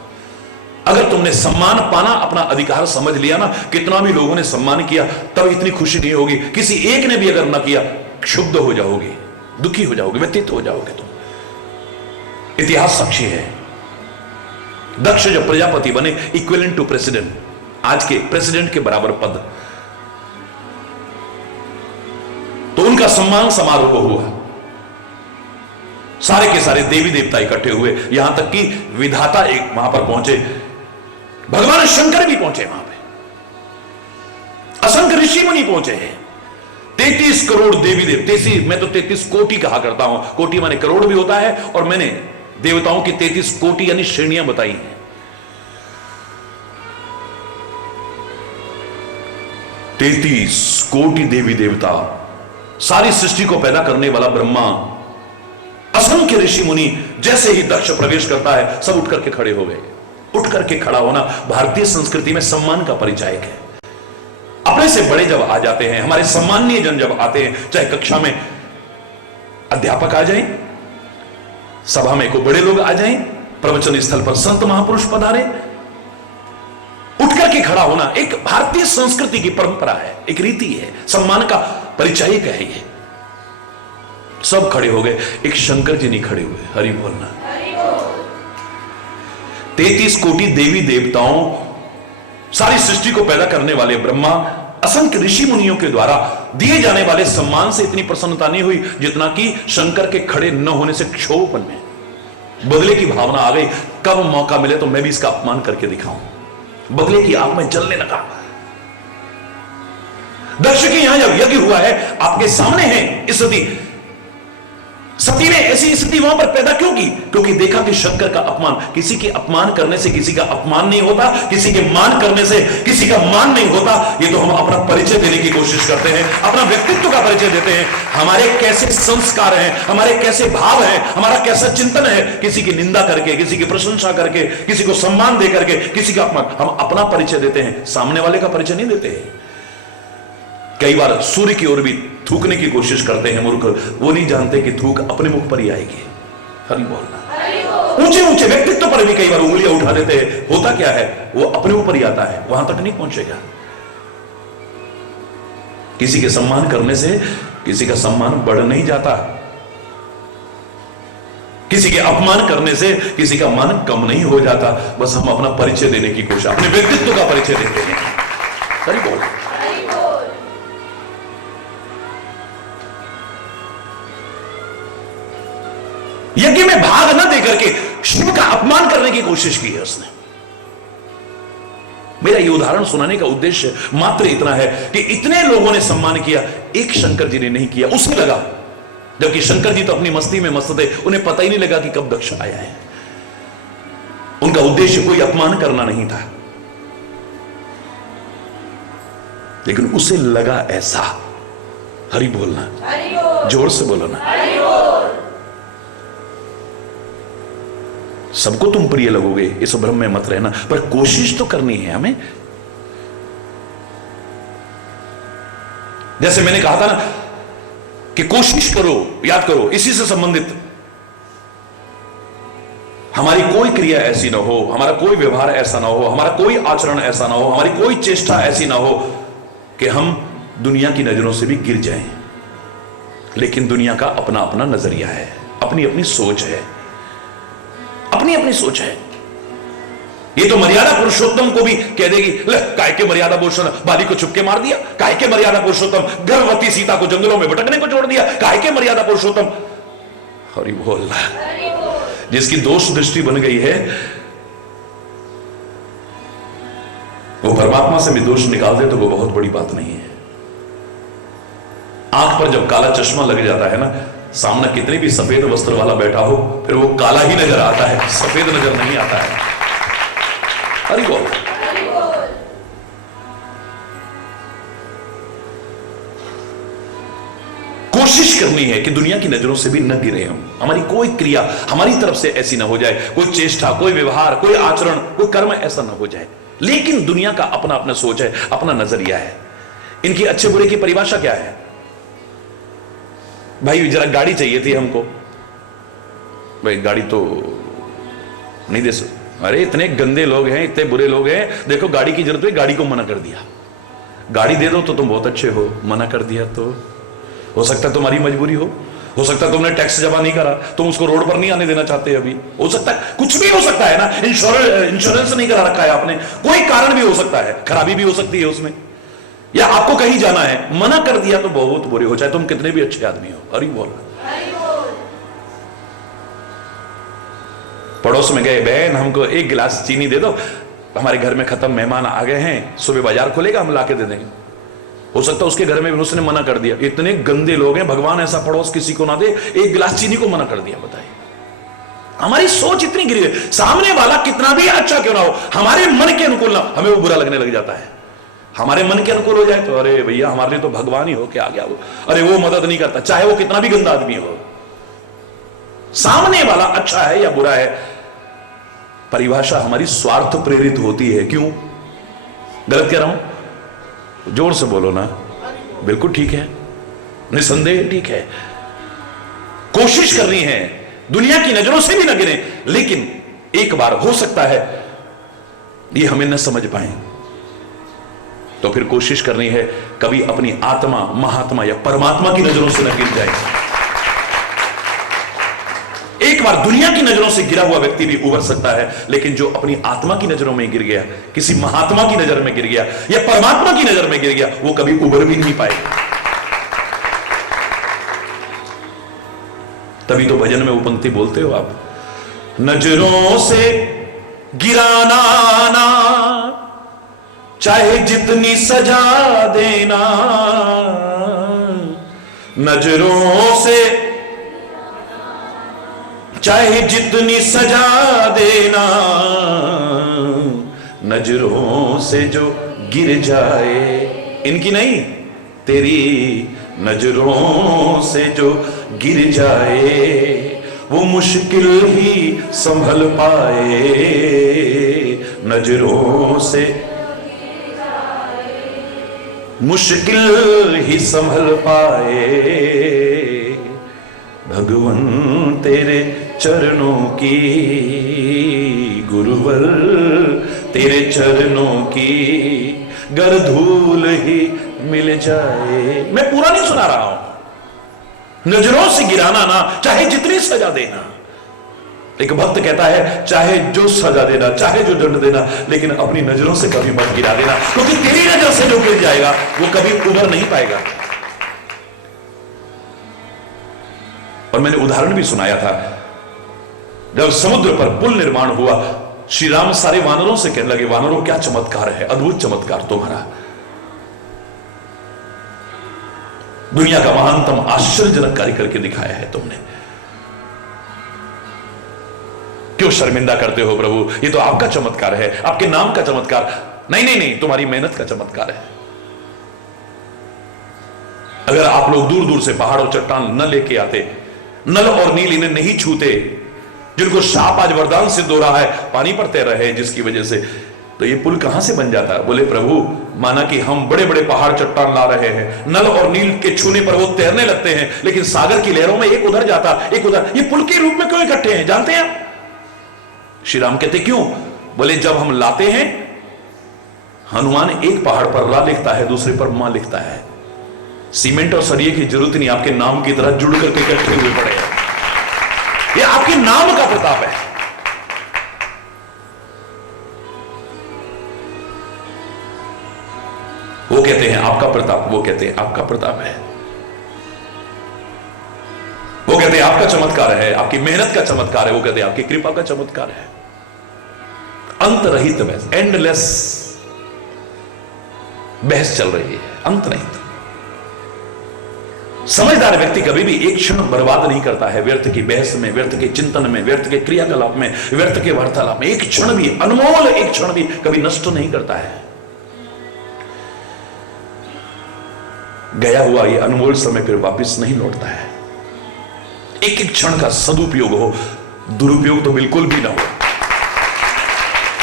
अगर तुमने सम्मान पाना अपना अधिकार समझ लिया ना, कितना भी लोगों ने सम्मान किया तब इतनी खुशी नहीं होगी, किसी एक ने भी अगर ना किया क्षुब्ध हो जाओगे, दुखी हो जाओगे, व्यतीत हो जाओगे तुम। इतिहास साक्षी है, दक्ष जब प्रजापति बने, इक्विवेलेंट टू प्रेसिडेंट, आज के प्रेसिडेंट के बराबर पद, तो उनका सम्मान समारोह हुआ। सारे के सारे देवी देवता इकट्ठे हुए, यहां तक कि विधाता एक वहां पर पहुंचे, भगवान शंकर भी पहुंचे वहां पे, असंख्य ऋषि मुनि पहुंचे हैं, 33 करोड़ देवी देव, 33 मैं तो 33 कोटि कहा करता हूं, कोटि माने करोड़ भी होता है, और मैंने देवताओं की 33 कोटि यानी श्रेणियां बताई हैं। 33 कोटि देवी देवता, सारी सृष्टि को पैदा करने वाला ब्रह्मा, असंख्य ऋषि मुनि, जैसे ही दक्ष प्रवेश करता है सब उठ करके खड़े हो गए। उठ करके खड़ा होना भारतीय संस्कृति में सम्मान का परिचायक है। अपने से बड़े जब आ जाते हैं, हमारे सम्माननीय जन जब आते हैं, चाहे कक्षा में अध्यापक आ जाएं, सभा में कोई बड़े लोग आ जाएं, प्रवचन स्थल पर संत महापुरुष पधारे, उठ करके खड़ा होना एक भारतीय संस्कृति की परंपरा है, एक रीति है, सम्मान का परिचायक है ये। सब खड़े हो गए, एक शंकर जी नहीं खड़े हुए। हरि बोलना। 33 कोटि देवी देवताओं, सारी सृष्टि को पैदा करने वाले ब्रह्मा, असंख्य ऋषि मुनियों के द्वारा दिए जाने वाले सम्मान से इतनी प्रसन्नता नहीं हुई जितना कि शंकर के खड़े न होने से क्षोभपन में बदले की भावना आ गई। कब मौका मिले तो मैं भी इसका अपमान करके दिखाऊं। बदले की आग में जलने लगा। दर्शक यहां जब यज्ञ हुआ है, आपके सामने है स्थिति। सती ने ऐसी स्थिति वहां पर पैदा क्यों की? क्योंकि देखा कि शंकर का अपमान, किसी के अपमान करने से किसी का अपमान नहीं होता, किसी के मान करने से किसी का मान नहीं होता। ये तो हम अपना परिचय देने की कोशिश करते हैं, अपना व्यक्तित्व का परिचय देते हैं, हमारे कैसे संस्कार हैं, हमारे कैसे भाव हैं, हमारा कैसा चिंतन है। किसी की निंदा करके, किसी की प्रशंसा करके, किसी को सम्मान दे करके, किसी का अपमान, हम अपना परिचय देते हैं, सामने वाले का परिचय नहीं देते हैं। कई बार सूर्य की ओर भी थूकने की कोशिश करते हैं मूर्ख, वो नहीं जानते कि थूक अपने मुख पर ही आएगी। हरि बोलना। ऊंचे ऊंचे व्यक्तित्व पर भी कई बार उंगलियां उठा देते हैं, होता क्या है, वो अपने ऊपर ही आता है, वहां तक नहीं पहुंचेगा। किसी के सम्मान करने से किसी का सम्मान बढ़ नहीं जाता, किसी के अपमान करने से किसी का मान कम नहीं हो जाता। बस हम अपना परिचय देने की कोशिश, अपने व्यक्तित्व का परिचय देते हैं। हरि बोल। यज्ञ में भाग न देकर के शिव का अपमान करने की कोशिश की है उसने। मेरा ये उदाहरण सुनाने का उद्देश्य मात्र इतना है कि इतने लोगों ने सम्मान किया, एक शंकर जी ने नहीं किया। उसे लगा, जबकि शंकर जी तो अपनी मस्ती में मस्त थे, उन्हें पता ही नहीं लगा कि कब दक्ष आया है। उनका उद्देश्य कोई अपमान करना नहीं था, लेकिन उसे लगा ऐसा। हरि बोलना, जोर से बोलो ना। सबको तुम प्रिय लगोगे, इस भ्रम में मत रहना, पर कोशिश तो करनी है हमें। जैसे मैंने कहा था ना कि कोशिश करो, याद करो, इसी से संबंधित हमारी कोई क्रिया ऐसी ना हो, हमारा कोई व्यवहार ऐसा ना हो, हमारा कोई आचरण ऐसा ना हो, हमारी कोई चेष्टा ऐसी ना हो कि हम दुनिया की नजरों से भी गिर जाएं। लेकिन दुनिया का अपना अपना नजरिया है, अपनी अपनी सोच है, अपनी अपनी सोच है। ये तो मर्यादा पुरुषोत्तम को भी कह देगी, ले काय के मर्यादा पुरुषोत्तम बाली को चुपके मार दिया, काय के मर्यादा पुरुषोत्तम गर्भवती सीता को जंगलों में भटकने को छोड़ दिया, काय के मर्यादा पुरुषोत्तम। हरि बोल। जिसकी दोष दृष्टि बन गई है वो परमात्मा से भी दोष निकाल दे तो वो बहुत बड़ी बात नहीं है। आंख पर जब काला चश्मा लग जाता है ना, सामने कितने भी सफेद वस्त्र वाला बैठा हो, फिर वो काला ही नजर आता है, सफेद नजर नहीं आता है। हरि बोल। कोशिश करनी है कि दुनिया की नजरों से भी न गिरे हम, हमारी कोई क्रिया हमारी तरफ से ऐसी ना हो जाए, कोई चेष्टा, कोई व्यवहार, कोई आचरण, कोई कर्म ऐसा ना हो जाए। लेकिन दुनिया का अपना अपना सोच है, अपना नजरिया है। इनकी अच्छे बुरे की परिभाषा क्या है? भाई जरा गाड़ी चाहिए थी हमको, भाई गाड़ी तो नहीं दे सकते। अरे इतने गंदे लोग हैं, इतने बुरे लोग हैं, देखो गाड़ी की जरूरत है, गाड़ी को मना कर दिया। गाड़ी दे दो तो तुम बहुत अच्छे हो, मना कर दिया तो हो सकता है तुम्हारी मजबूरी हो सकता है तुमने टैक्स जमा नहीं करा, तुम उसको रोड पर नहीं आने देना चाहते अभी, हो सकता है, कुछ भी हो सकता है ना। इंश्योरेंस नहीं करा रखा है आपने, कोई कारण भी हो सकता है, खराबी भी हो सकती है उसमें, या आपको कहीं जाना है, मना कर दिया तो बहुत बुरे हो, चाहे तुम कितने भी अच्छे आदमी हो। हरि बोल। पड़ोस में गए, बहन हमको एक गिलास चीनी दे दो, हमारे घर में खत्म, मेहमान आ गए हैं, सुबह बाजार खुलेगा हम लाके दे देंगे। हो सकता है उसके घर में भी उसने मना कर दिया। इतने गंदे लोग हैं, भगवान ऐसा पड़ोस किसी को ना दे, एक गिलास चीनी को मना कर दिया। बताइए, हमारी सोच इतनी गिरी है, सामने वाला कितना भी अच्छा क्यों ना हो, हमारे मन के अनुकूल ना, हमें वो बुरा लगने लग जाता है। हमारे मन के अनुकूल हो जाए तो अरे भैया हमारे लिए तो भगवान ही हो के आ गया वो, अरे वो मदद नहीं करता, चाहे वो कितना भी गंदा आदमी हो। सामने वाला अच्छा है या बुरा है, परिभाषा हमारी स्वार्थ प्रेरित होती है। क्यों? गलत कह रहा हूं? जोर से बोलो ना। बिल्कुल ठीक है, निसंदेह ठीक है। कोशिश करनी है दुनिया की नजरों से भी न गिरे, लेकिन एक बार हो सकता है ये हमें न समझ पाए, तो फिर कोशिश करनी है कभी अपनी आत्मा, महात्मा या परमात्मा की नजरों से न गिर जाए। एक बार दुनिया की नजरों से गिरा हुआ व्यक्ति भी उबर सकता है, लेकिन जो अपनी आत्मा की नजरों में गिर गया, किसी महात्मा की नजर में गिर गया या परमात्मा की नजर में गिर गया, वो कभी उबर भी नहीं पाएगा। तभी तो भजन में वो पंक्ति बोलते हो आप, नजरों से गिराना ना, चाहे जितनी सजा देना, नजरों से चाहे जितनी सजा देना, नजरों से जो गिर जाए, इनकी नहीं तेरी नजरों से जो गिर जाए, वो मुश्किल ही संभल पाए, नजरों से मुश्किल ही संभल पाए, भगवन तेरे चरणों की, गुरुवर तेरे चरणों की, गर धूल ही मिल जाए। मैं पूरा नहीं सुना रहा हूं। नजरों से गिराना ना, चाहे जितनी सजा देना। एक भक्त कहता है चाहे जो सजा देना, चाहे जो दंड देना, लेकिन अपनी नजरों से कभी मत गिरा देना, क्योंकि तेरी नजर से जो गिर जाएगा वो कभी उबर नहीं पाएगा। और मैंने उदाहरण भी सुनाया था, जब समुद्र पर पुल निर्माण हुआ, श्री राम सारे वानरों से कहने लगे, वानरों क्या चमत्कार है, अद्भुत चमत्कार तुम्हारा, दुनिया का महानतम आश्चर्यजनक कार्य करके दिखाया है तुमने, क्यों शर्मिंदा करते हो प्रभु, ये तो आपका चमत्कार है, आपके नाम का चमत्कार। नहीं नहीं नहीं, तुम्हारी मेहनत का चमत्कार है। अगर आप लोग दूर दूर से पहाड़ और चट्टान न लेके आते, नल और नील इन्हें नहीं छूते, जिनको शाप आज वरदान सिद्ध हो रहा है, पानी पर तैर रहे हैं जिसकी वजह से, तो ये पुल कहां से बन जाता? बोले प्रभु, माना कि हम बड़े बड़े पहाड़ चट्टान ला रहे हैं, नल और नील के छूने पर वो तैरने लगते हैं, लेकिन सागर की लहरों में एक उधर जाता एक उधर, ये पुल के रूप में क्यों इकट्ठे हैं जानते हैं? श्री राम कहते क्यों? बोले जब हम लाते हैं, हनुमान एक पहाड़ पर रा लिखता है, दूसरे पर मां लिखता है। सीमेंट और सरिये की जरूरत नहीं, आपके नाम की तरह जुड़ करके इकट्ठे हुए पड़े हैं। ये आपके नाम का प्रताप है। वो कहते हैं आपका प्रताप, वो कहते हैं आपका प्रताप है, वो कहते हैं आपका चमत्कार है, आपकी मेहनत का चमत्कार है, वो कहते हैं आपकी कृपा का चमत्कार है। अंत रहित बहस, एंडलेस बहस चल रही है, अंत नहीं। समझदार व्यक्ति कभी भी एक क्षण बर्बाद नहीं करता है व्यर्थ की बहस में, व्यर्थ के चिंतन में, व्यर्थ के क्रियाकलाप में, व्यर्थ के वार्तालाप में। एक क्षण भी, अनमोल एक क्षण भी कभी नष्ट नहीं करता है। गया हुआ ये अनमोल समय फिर वापस नहीं लौटता है। एक एक क्षण का सदुपयोग हो, दुरुपयोग तो बिल्कुल भी ना हो।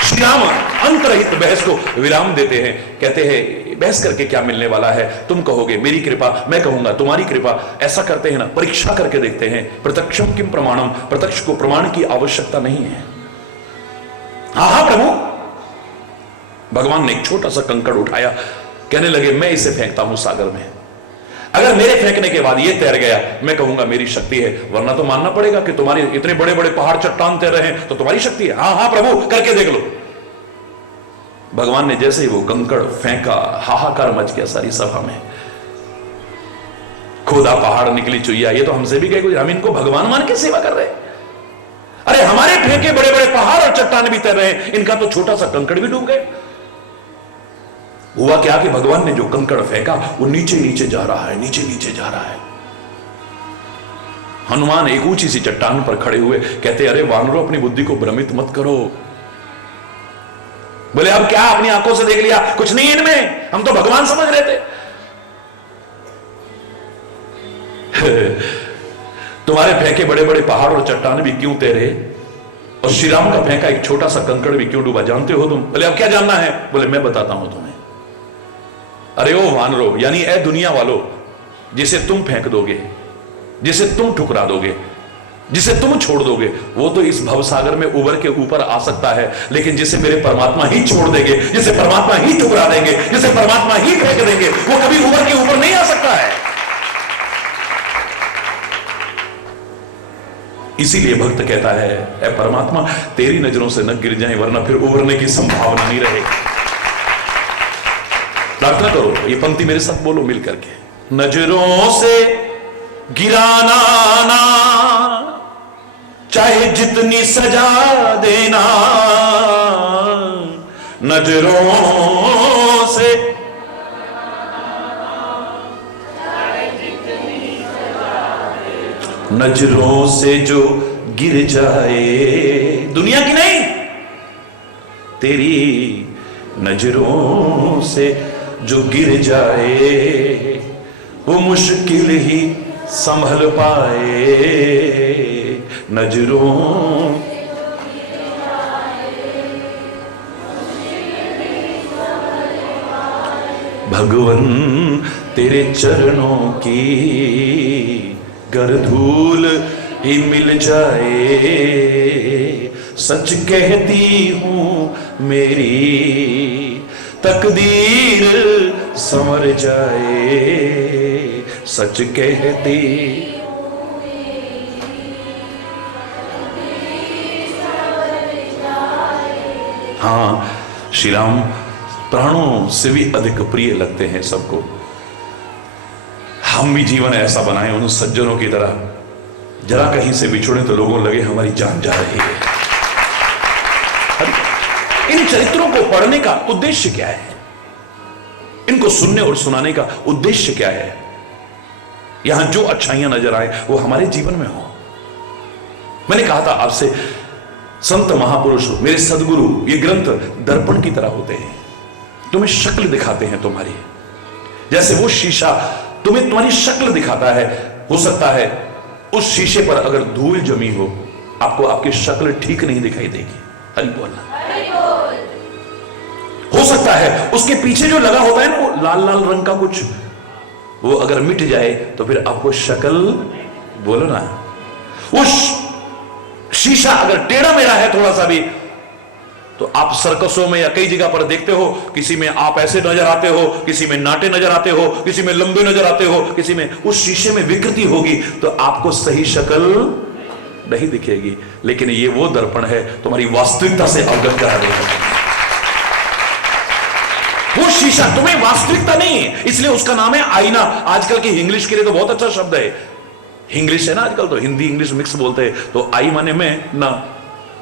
श्री राम अंतरहित बहस को विराम देते हैं, कहते हैं बहस करके क्या मिलने वाला है, तुम कहोगे मेरी कृपा, मैं कहूंगा तुम्हारी कृपा। ऐसा करते हैं ना, परीक्षा करके देखते हैं। प्रत्यक्षम किम प्रमाणम, प्रत्यक्ष को प्रमाण की आवश्यकता नहीं है। हाँ प्रभु, भगवान ने एक छोटा सा कंकड़ उठाया, कहने लगे मैं इसे फेंकता हूं सागर में, अगर मेरे फेंकने के बाद ये तैर गया, मैं कहूंगा मेरी शक्ति है, वरना तो मानना पड़ेगा कि तुम्हारी इतने बड़े बड़े पहाड़ चट्टान तैर रहे हैं तो तुम्हारी शक्ति है। हाँ हाँ प्रभु, करके देख लो। भगवान ने जैसे ही वो कंकड़ फेंका, हाहाकार मच गया सारी सभा में। खोदा पहाड़ निकली चुईया, ये तो हमसे भी गए, हम इनको भगवान मान के सेवा कर रहे हैं। अरे हमारे फेंके बड़े बड़े पहाड़ और चट्टान भी तैर रहे हैं, इनका तो छोटा सा कंकड़ भी डूब गए। हुआ क्या कि भगवान ने जो कंकड़ फेंका वो नीचे नीचे जा रहा है, नीचे नीचे जा रहा है। हनुमान एक ऊंची सी चट्टान पर खड़े हुए कहते अरे वानरों, अपनी बुद्धि को भ्रमित मत करो, बोले अब क्या अपनी आंखों से देख लिया, कुछ नहीं इनमें, हम तो भगवान समझ रहे थे। तुम्हारे फेंके बड़े बड़े पहाड़ और चट्टान भी क्यों तैरे, और श्री राम का फेंका एक छोटा सा कंकड़ भी क्यों डूबा, जानते हो तुम? बोले अब क्या जानना है? बोले मैं बताता हूं तुम्हें। अरे ओ वानरो, यानी ए दुनिया वालों, जिसे तुम फेंक दोगे, जिसे तुम ठुकरा दोगे, जिसे तुम छोड़ दोगे, वो तो इस भवसागर में उबर के ऊपर आ सकता है, लेकिन जिसे मेरे परमात्मा ही छोड़ देंगे, जिसे परमात्मा ही ठुकरा देंगे, जिसे परमात्मा ही फेंक देंगे, वो कभी उबर के ऊपर नहीं आ सकता है। इसीलिए भक्त कहता है, ऐ परमात्मा तेरी नजरों से न गिर जाएं, वरना फिर उबरने की संभावना नहीं रहेगी। प्रार्थना करो, ये पंक्ति मेरे साथ बोलो मिल करके। नजरों से गिराना ना, चाहे जितनी सजा देना, नजरों से नजरों से जो गिर जाए, दुनिया की नहीं, तेरी नजरों से जो गिर जाए, वो मुश्किल ही संभल पाए। नजरों भगवन तेरे चरणों की गर धूल ही मिल जाए, सच कहती हूं मेरी तकदीर संवर जाए, सच कहती। हाँ, श्री राम प्राणों से भी अधिक प्रिय लगते हैं सबको। हम भी जीवन ऐसा बनाएं उन सज्जनों की तरह, जरा कहीं से बिछुड़े तो लोगों लगे हमारी जान जा रही है। इन चरित्रों को पढ़ने का उद्देश्य क्या है? इनको सुनने और सुनाने का उद्देश्य क्या है? यहां जो अच्छाइयां नजर आए वो हमारे जीवन में हो। मैंने कहा था आपसे, संत महापुरुष मेरे सदगुरु ये ग्रंथ दर्पण की तरह होते हैं, तुम्हें शक्ल दिखाते हैं तुम्हारी। जैसे वो शीशा तुम्हें तुम्हारी शक्ल दिखाता है, हो सकता है उस शीशे पर अगर धूल जमी हो, आपको आपकी शक्ल ठीक नहीं दिखाई देगी। हरि बोलना। हो सकता है उसके पीछे जो लगा होता है ना, वो लाल लाल रंग का कुछ, वो अगर मिट जाए तो फिर आपको शक्ल, बोलो ना, उस शीशा अगर टेढ़ा मेढ़ा है थोड़ा सा भी, तो आप सर्कसों में या कई जगह पर देखते हो, किसी में आप ऐसे नजर आते हो, किसी में नाटे नजर आते हो, किसी में लंबे नजर आते हो, किसी में, उस शीशे में विकृति होगी तो आपको सही शक्ल नहीं दिखेगी। लेकिन ये वो दर्पण है तुम्हारी वास्तविकता से अवगत करा देगा। वो शीशा तुम्हें वास्तविकता नहीं है, इसलिए उसका नाम है आईना। आजकल की इंग्लिश के लिए तो बहुत अच्छा शब्द है, इंग्लिश है ना आजकल, तो हिंदी इंग्लिश मिक्स बोलते हैं। तो आई माने मैं ना,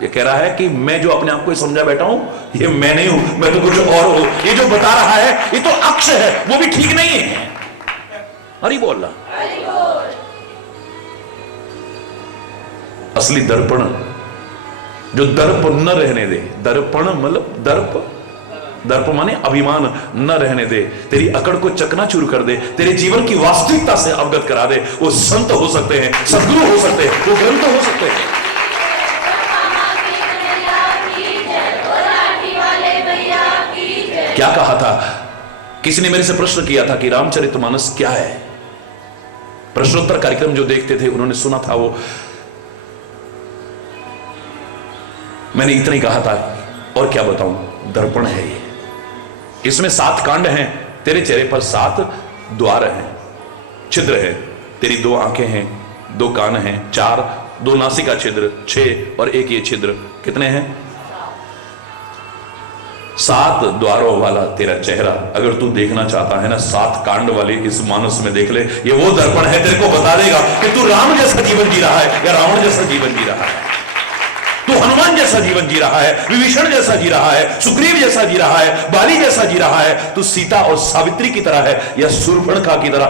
ये कह रहा है कि मैं जो अपने आप को समझा बैठा हूं, ये मैं नहीं हूं, मैं तो कुछ और हूं। ये जो बता रहा है ये तो अक्ष है, वो भी ठीक नहीं है। हरि बोल रहा। असली दर्पण जो दर्प न रहने दे, दर्पण मतलब दर्प, दर्प माने अभिमान न रहने दे, तेरी अकड़ को चकनाचूर कर दे, तेरे जीवन की वास्तविकता से अवगत करा दे। वो संत हो सकते हैं, सद्गुरु हो सकते हैं, वो ग्रंथ हो सकते हैं। क्या कहा था? किसी ने मेरे से प्रश्न किया था कि रामचरितमानस क्या है। प्रश्नोत्तर कार्यक्रम जो देखते थे उन्होंने सुना था वो, मैंने इतना ही कहा था, और क्या बताऊं, दर्पण है ये। इसमें 7 कांड हैं, तेरे चेहरे पर 7 द्वार हैं, छिद्र है, तेरी 2 आंखें हैं, 2 कान हैं, 4, 2 नासिका छिद्र, 6 और 1 ये छिद्र, कितने हैं? 7 द्वारों वाला तेरा चेहरा। अगर तू देखना चाहता है ना 7 कांड वाले इस मानस में देख ले, ये वो दर्पण है, तेरे को बता देगा कि तू राम जैसा जीवन जी रहा है या रावण जैसा जीवन जी रहा है, तू हनुमान जैसा जीवन जी रहा है, विभीषण जैसा जी रहा है, सुग्रीव जैसा जी रहा है, बाली जैसा जी रहा है, तू सीता और सावित्री की तरह है या शूर्पणखा की तरह।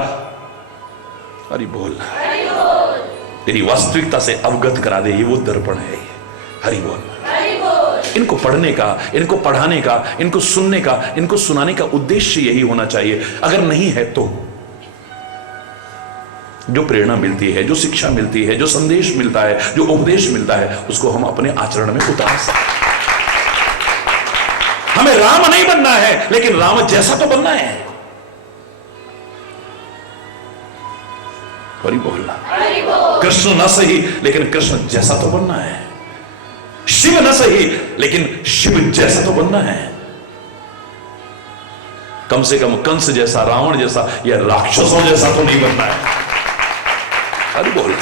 हरि बोल। तेरी वास्तविकता से अवगत करा दे, ये वो दर्पण है। हरि बोल। इनको पढ़ने का, इनको पढ़ाने का, इनको सुनने का, इनको सुनाने का उद्देश्य यही होना चाहिए। अगर नहीं है तो जो प्रेरणा मिलती है, जो शिक्षा मिलती है, जो संदेश मिलता है, जो उपदेश मिलता है, उसको हम अपने आचरण में उतार सकते हैं। हमें राम नहीं बनना है, लेकिन राम जैसा तो बनना है। हरि बोलना। कृष्ण न सही, लेकिन कृष्ण जैसा तो बनना है। शिव न सही, लेकिन शिव जैसा तो बनना है। कम से कम कंस जैसा, रावण जैसा या राक्षसों जैसा तो नहीं बनना है। हरि बोल।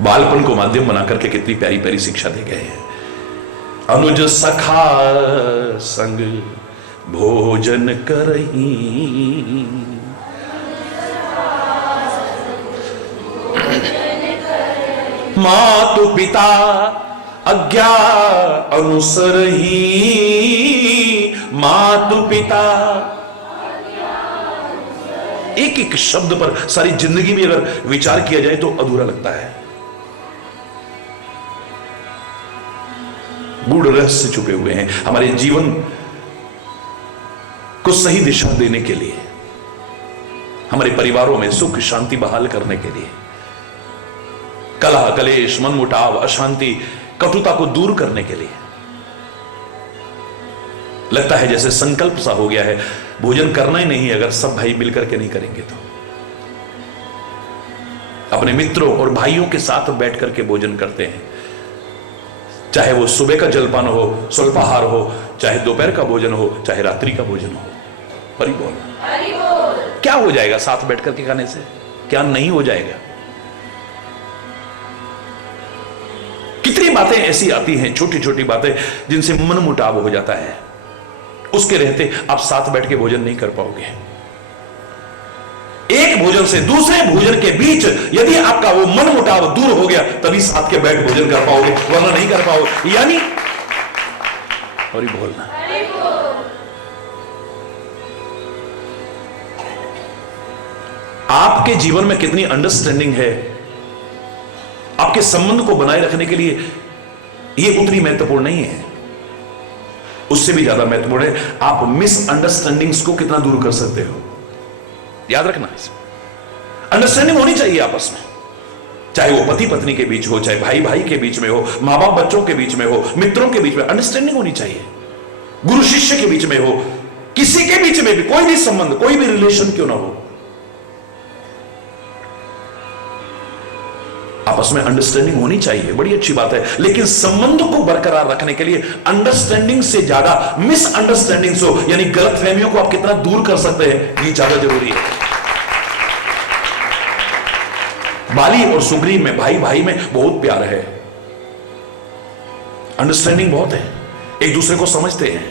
बालपन को माध्यम बनाकर के कितनी प्यारी प्यारी शिक्षा दे गए हैं। अनुज सखा संग भोजन करही, मातु पिता आज्ञा अनुसरही, मातु पिता। एक एक शब्द पर सारी जिंदगी में अगर विचार किया जाए तो अधूरा लगता है। गूढ़ रहस्य छुपे हुए हैं हमारे जीवन को सही दिशा देने के लिए, हमारे परिवारों में सुख शांति बहाल करने के लिए, कलह कलेश मनमुटाव अशांति कटुता को दूर करने के लिए। लगता है जैसे संकल्प सा हो गया है, भोजन करना ही नहीं अगर सब भाई मिलकर के नहीं करेंगे तो। अपने मित्रों और भाइयों के साथ बैठ करके भोजन करते हैं, चाहे वो सुबह का जलपान हो, स्वल्पाहार हो, चाहे दोपहर का भोजन हो, चाहे रात्रि का भोजन हो। हरि बोल। क्या हो जाएगा साथ बैठ करके खाने से? क्या नहीं हो जाएगा? कितनी बातें ऐसी आती हैं, छोटी छोटी बातें जिनसे मन मुटाव हो जाता है। उसके रहते आप साथ बैठ के भोजन नहीं कर पाओगे। एक भोजन से दूसरे भोजन के बीच यदि आपका वो मन मुटाव दूर हो गया, तभी साथ के बैठ भोजन कर पाओगे, वरना नहीं कर पाओगे। यानी और ही बोलना। आपके जीवन में कितनी अंडरस्टैंडिंग है, आपके संबंध को बनाए रखने के लिए ये उतनी महत्वपूर्ण नहीं है। उससे भी ज्यादा महत्वपूर्ण है आप मिसअंडरस्टैंडिंग्स को कितना दूर कर सकते हो। याद रखना, अंडरस्टैंडिंग होनी चाहिए आपस में, चाहे वो पति पत्नी के बीच हो, चाहे भाई भाई के बीच में हो, मां बाप बच्चों के बीच में हो, मित्रों के बीच में अंडरस्टैंडिंग होनी चाहिए, गुरु शिष्य के बीच में हो, किसी के बीच में भी, कोई भी संबंध, कोई भी रिलेशन क्यों ना हो, आपस में अंडरस्टैंडिंग होनी चाहिए। बड़ी अच्छी बात है, लेकिन संबंध को बरकरार रखने के लिए अंडरस्टैंडिंग से ज्यादा मिसअंडरस्टैंडिंग्स हो, यानी गलतफहमियों को आप कितना दूर कर सकते हैं, ये ज्यादा जरूरी है। बाली और सुग्रीव में, भाई भाई में बहुत प्यार है, अंडरस्टैंडिंग बहुत है, एक दूसरे को समझते हैं।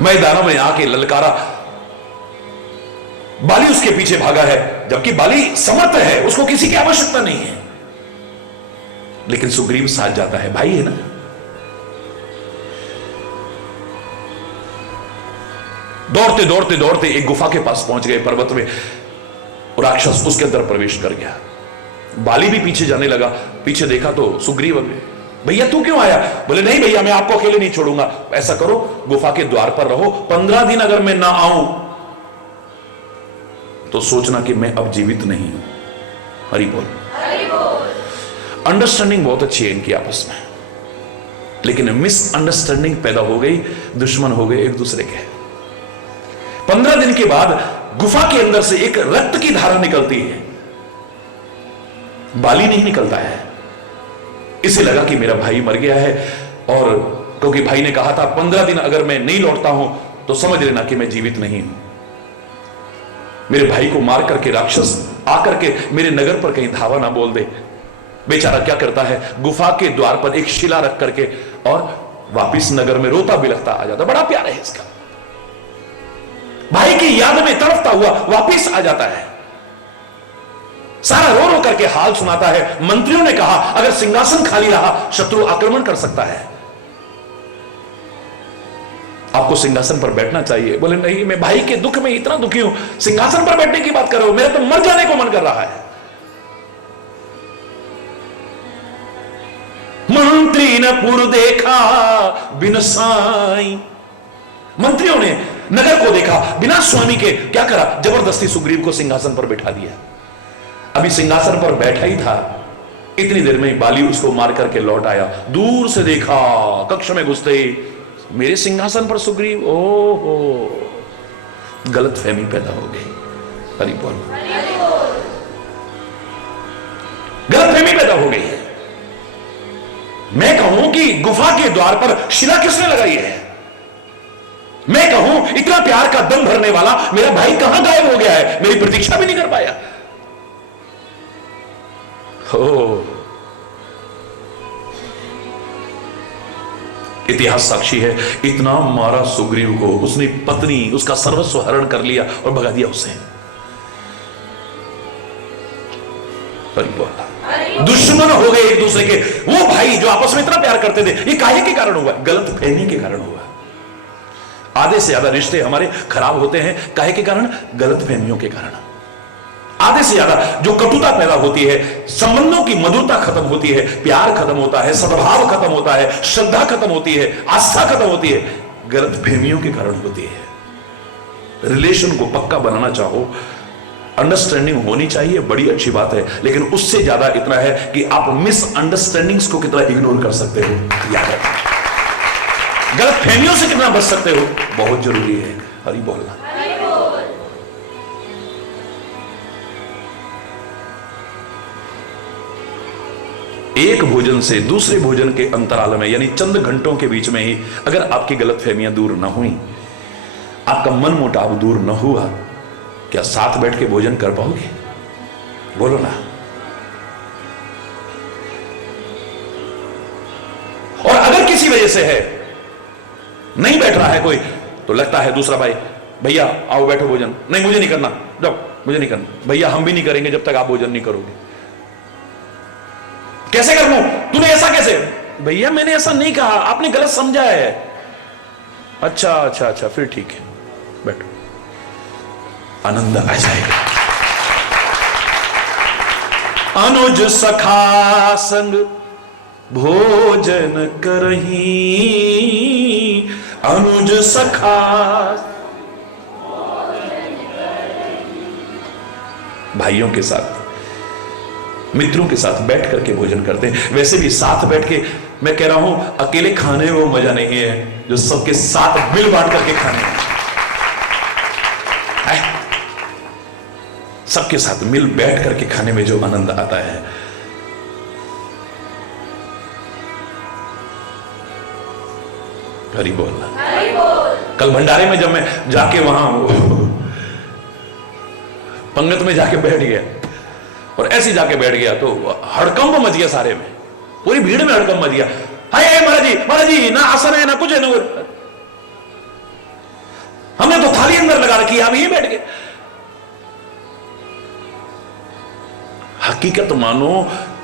मैदानों में आके ललकारा, बाली उसके पीछे भागा है, जबकि बाली समर्थ है, उसको किसी की आवश्यकता नहीं है, लेकिन सुग्रीव साथ जाता है, भाई है ना। दौड़ते दौड़ते दौड़ते एक गुफा के पास पहुंच गए पर्वत में, और राक्षस उसके अंदर प्रवेश कर गया। बाली भी पीछे जाने लगा, पीछे देखा तो सुग्रीव, भैया तू क्यों आया? बोले नहीं भैया, मैं आपको अकेले नहीं छोड़ूंगा, ऐसा करो गुफा के द्वार पर रहो, 15 दिन अगर मैं ना आऊं तो सोचना कि मैं अब जीवित नहीं हूं। हरि बोल। अंडरस्टैंडिंग बहुत अच्छी है इनकी आपस में, लेकिन मिसअंडरस्टैंडिंग पैदा हो गई, दुश्मन हो गए एक दूसरे के। 15 दिन के बाद गुफा के अंदर से एक रक्त की धारा निकलती है, बाली नहीं निकलता है। इसे लगा कि मेरा भाई मर गया है, और क्योंकि भाई ने कहा था 15 दिन अगर मैं नहीं लौटता हूं तो समझ लेना कि मैं जीवित नहीं हूं। मेरे भाई को मार करके राक्षस आकर के मेरे नगर पर कहीं धावा ना बोल दे। बेचारा क्या करता है, गुफा के द्वार पर एक शिला रख करके और वापिस नगर में रोता बिलखता आ जाता। बड़ा प्यार है इसका, भाई की याद में तड़पता हुआ वापिस आ जाता है, सारा रो रो करके हाल सुनाता है। मंत्रियों ने कहा अगर सिंहासन खाली रहा शत्रु आक्रमण कर सकता है, आपको सिंहासन पर बैठना चाहिए। बोले नहीं, मैं भाई के दुख में इतना दुखी हूं, सिंहासन पर बैठने की बात कर रहे हो, मेरा तो मर जाने को मन कर रहा है। मंत्री ने पुर देखा बिन साई, मंत्रियों ने नगर को देखा बिना स्वामी के। क्या करा? जबरदस्ती सुग्रीव को सिंहासन पर बैठा दिया। अभी सिंहासन पर बैठा ही था, इतनी देर में बाली उसको मार करके लौट आया। दूर से देखा, कक्ष में घुसते ही मेरे सिंहासन पर सुग्रीव, ओहो, गलतफहमी पैदा हो गई। हरि बोल, गलतफहमी पैदा हो गई है। मैं कहूं कि गुफा के द्वार पर शिला किसने लगाई है? मैं कहूं इतना प्यार का दम भरने वाला मेरा भाई कहां गायब हो गया है, मेरी प्रतीक्षा भी नहीं कर पाया। हो, इतिहास साक्षी है, इतना मारा सुग्रीव को, उसने पत्नी, उसका सर्वस्व हरण कर लिया और भगा दिया उसे। दुश्मन हो गए एक दूसरे के। वो भाई जो आपस में इतना प्यार करते थे, ये काहे के कारण हुआ? गलत फहमी के कारण हुआ। आधे से ज्यादा रिश्ते हमारे खराब होते हैं काहे के कारण? गलत फहमियों के कारण। आधे से ज्यादा जो कटुता पैदा होती है, संबंधों की मधुरता खत्म होती है, प्यार खत्म होता है, सद्भाव खत्म होता है, श्रद्धा खत्म होती है, आस्था खत्म होती है, गलत फहमियों के कारण होती है। रिलेशन को पक्का बनाना चाहो, अंडरस्टैंडिंग होनी चाहिए, बड़ी अच्छी बात है, लेकिन उससे ज्यादा इतना है कि आप मिसअंडरस्टैंडिंग्स को कितना इग्नोर कर सकते हो, याद रखना। गलत फहमियों से कितना बच सकते हो, बहुत जरूरी है। हरि बोलना। एक भोजन से दूसरे भोजन के अंतराल में, यानी चंद घंटों के बीच में ही अगर आपकी गलतफहमियां दूर न हुई, आपका मन मुटाव दूर न हुआ, क्या साथ बैठ के भोजन कर पाओगे? बोलो ना। और अगर किसी वजह से है नहीं बैठ रहा है कोई, तो लगता है दूसरा भाई, भैया आओ बैठो भोजन, नहीं मुझे नहीं करना, जाओ मुझे नहीं करना, भैया हम भी नहीं करेंगे जब तक आप भोजन नहीं करोगे। कैसे कर लूं? तूने ऐसा कैसे? भैया मैंने ऐसा नहीं कहा, आपने गलत समझा है। अच्छा अच्छा अच्छा, फिर ठीक है, बैठो। आनंद आ जाएगा। अनुज सखा संग भोजन करही, अनुज सखा, भाइयों के साथ, मित्रों के साथ बैठ करके भोजन करते हैं। वैसे भी साथ बैठ के, मैं कह रहा हूं, अकेले खाने में वो मजा नहीं है जो सबके साथ मिल बांट करके खाने में। सबके साथ मिल बैठ करके खाने में जो आनंद आता है। हरि बोल। कल भंडारे में जब मैं जाके वहां पंगत में जाके बैठ गया और ऐसे जाके बैठ गया तो हड़कंप मच गया सारे में, पूरी भीड़ में हड़कंप मच गया। हाय महाराज जी ना आसन है ना कुछ है ना, हमने तो थाली अंदर लगा रखी है, आप यहीं बैठ गए। हकीकत मानो,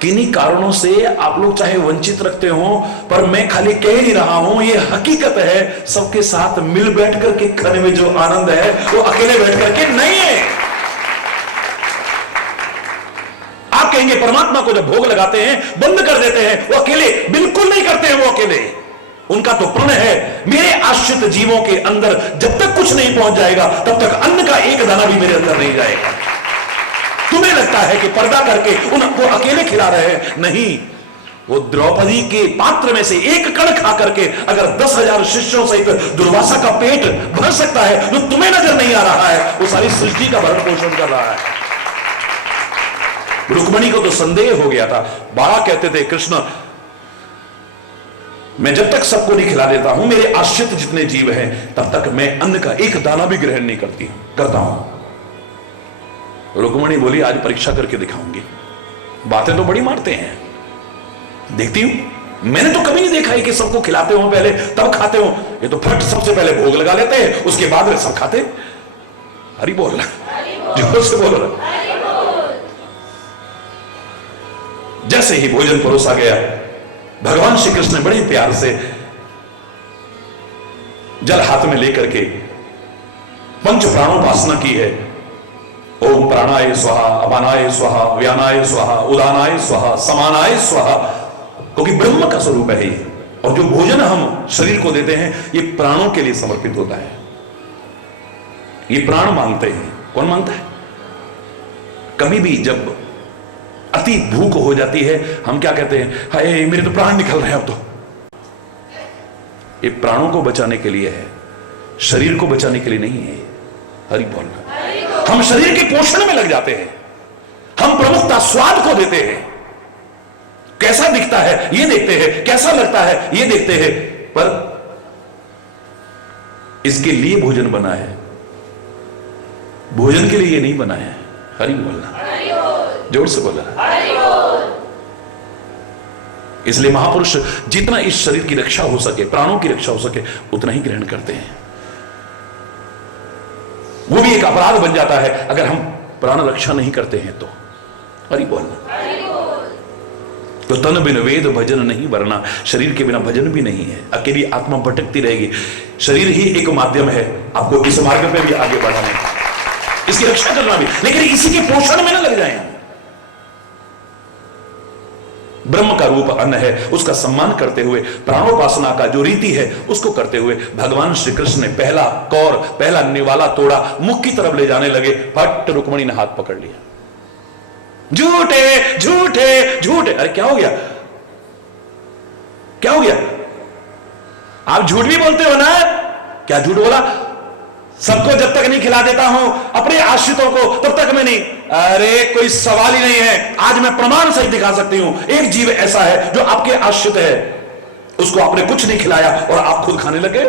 किन्हीं कारणों से आप लोग चाहे वंचित रखते हो, पर मैं खाली कह ही रहा हूं, ये हकीकत है। सबके साथ मिल बैठ करके खाने में जो आनंद है वो अकेले बैठ करके नहीं है। आप कहेंगे परमात्मा को जब भोग लगाते हैं बंद कर देते हैं, वो अकेले बिल्कुल नहीं करते हैं। वो अकेले, उनका तो प्रण है, मेरे आश्रित जीवों के अंदर जब तक कुछ नहीं पहुंच जाएगा तब तक अन्न का एक दाना भी मेरे अंदर नहीं जाएगा। तुम्हें लगता है कि पर्दा करके उनको अकेले खिला रहे हैं, नहीं। वो द्रौपदी के पात्र में से एक कण खा करके अगर 10,000 शिष्यों सहित दुर्वासा का पेट भर सकता है, जो तुम्हें नजर नहीं आ रहा है, वो सारी सृष्टि का भरण पोषण कर रहा है। रुक्मणी को तो संदेह हो गया था, बड़ा कहते थे कृष्ण, मैं जब तक सबको नहीं खिला देता हूं, मेरे आश्रित जितने जीव हैं, तब तक मैं अन्न का एक दाना भी ग्रहण नहीं करता हूं। रुक्मणी बोली, आज परीक्षा करके दिखाऊंगी। बातें तो बड़ी मारते हैं, देखती हूं। मैंने तो कभी नहीं देखा है कि सबको खिलाते हो पहले तब खाते हो। ये तो फट सबसे पहले भोग लगा लेते हैं, उसके बाद में सब खाते। हरि बोल, जोर से बोल रहा। जैसे ही भोजन परोसा गया, भगवान श्री कृष्ण ने बड़े प्यार से जल हाथ में लेकर के पंच प्राणोपासना की है। ओम प्राणाय स्वाहा, अपानाय स्वाहा, व्यानाय स्वाहा, उदानाय स्वाहा, समानाय स्वाहा, क्योंकि ब्रह्म का स्वरूप है ये। और जो भोजन हम शरीर को देते हैं ये प्राणों के लिए समर्पित होता है। ये प्राण मांगते हैं। कौन मांगता है? कभी भी जब अति भूख हो जाती है हम क्या कहते हैं? हाय मेरे तो प्राण निकल रहे हैं अब तो। ये प्राणों को बचाने के लिए है, शरीर को बचाने के लिए नहीं है। हरि बोलना। हम शरीर के पोषण में लग जाते हैं, हम प्रमुखता स्वाद को देते हैं। कैसा दिखता है ये देखते हैं, कैसा लगता है ये देखते हैं, पर इसके लिए भोजन बना है, भोजन के लिए ये नहीं बना है। हरि बोलना, जोर से बोलना। इसलिए महापुरुष जितना इस शरीर की रक्षा हो सके, प्राणों की रक्षा हो सके, उतना ही ग्रहण करते हैं। वो भी एक अपराध बन जाता है अगर हम प्राण रक्षा नहीं करते हैं तो। हरि बोलना। तो तन बिन वेद भजन नहीं वरना, शरीर के बिना भजन भी नहीं है। अकेली आत्मा भटकती रहेगी। शरीर ही एक माध्यम है आपको इस मार्ग पे भी आगे बढ़ाने का, इसकी रक्षा करना भी, लेकिन इसी के पोषण में ना लग जाए। ब्रह्म का रूप अन्न है, उसका सम्मान करते हुए प्राणोपासना का जो रीति है उसको करते हुए भगवान श्री कृष्ण ने पहला कौर, पहला निवाला तोड़ा, मुख की तरफ ले जाने लगे। फट रुक्मणी ने हाथ पकड़ लिया। झूठे झूठे झूठे। अरे क्या हो गया? क्या हो गया? आप झूठ भी बोलते हो ना? क्या झूठ बोला? सबको जब तक नहीं खिला देता हूं अपने आश्रितों को तब तक मैं नहीं। अरे कोई सवाल ही नहीं है। आज मैं प्रमाण सहित दिखा सकती हूं। एक जीव ऐसा है जो आपके आश्रित है, उसको आपने कुछ नहीं खिलाया और आप खुद खाने लगे।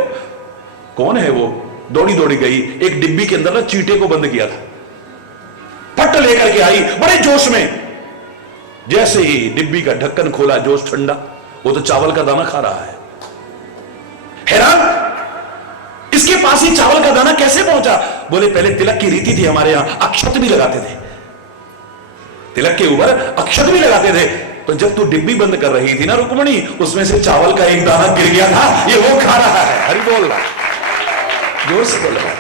कौन है वो? दौड़ी दौड़ी गई, एक डिब्बी के अंदर ना चींटे को बंद किया था, फट लेकर के आई बड़े जोश में। जैसे ही डिब्बी का ढक्कन खोला, जोश ठंडा, वो तो चावल का दाना खा रहा है। हैरान, इसके पास ही चावल का दाना कैसे पहुंचा? बोले पहले तिलक की रीति थी हमारे यहां, अक्षत भी लगाते थे, तिलक के ऊपर अक्षत भी लगाते थे। तो जब तू डिब्बी बंद कर रही थी ना रुक्मणी, उसमें से चावल का एक दाना गिर गया था, ये वो खा रहा है। हरि बोल रहा, जोर से बोल रहा है।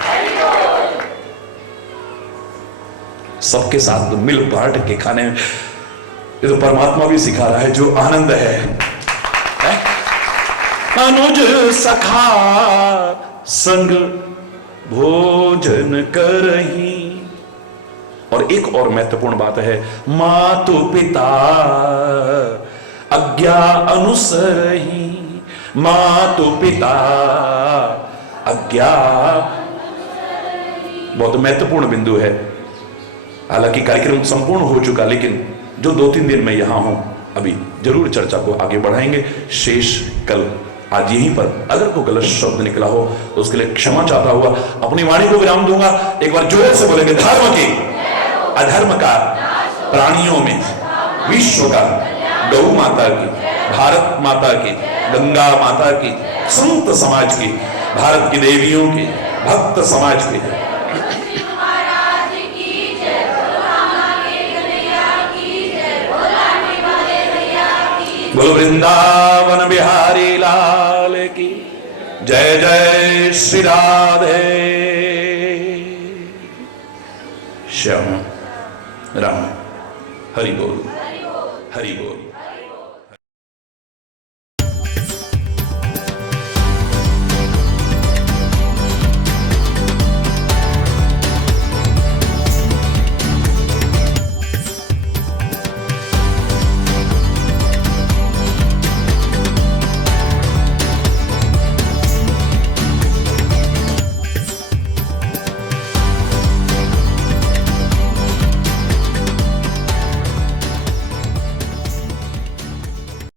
सबके साथ मिल बांट के खाने में ये तो परमात्मा भी सिखा रहा है जो आनंद है। अनुज सखा संग भोजन करही। और एक और महत्वपूर्ण बात है, मातु पिता आज्ञा अनुसरही। मातु पिता आज्ञा बहुत महत्वपूर्ण बिंदु है। हालांकि कार्यक्रम संपूर्ण हो चुका, लेकिन जो 2-3 दिन मैं यहां हूं, अभी जरूर चर्चा को आगे बढ़ाएंगे। शेष कल आज यहीं पर अगर कोई गलत शब्द निकला हो तो उसके लिए क्षमा चाहता हुआ अपनी वाणी को विराम दूंगा। एक बार जोर से बोलेंगे, धर्म के अधर्म का प्राणियों में, विश्व का, गौ माता की, भारत माता की, गंगा माता की, संत समाज की, भारत की देवियों की, भक्त समाज की, बोलो वृंदावन बिहारी लाल की जय। जय श्री राधे श्याम राम। हरि बोल, हरि बोल।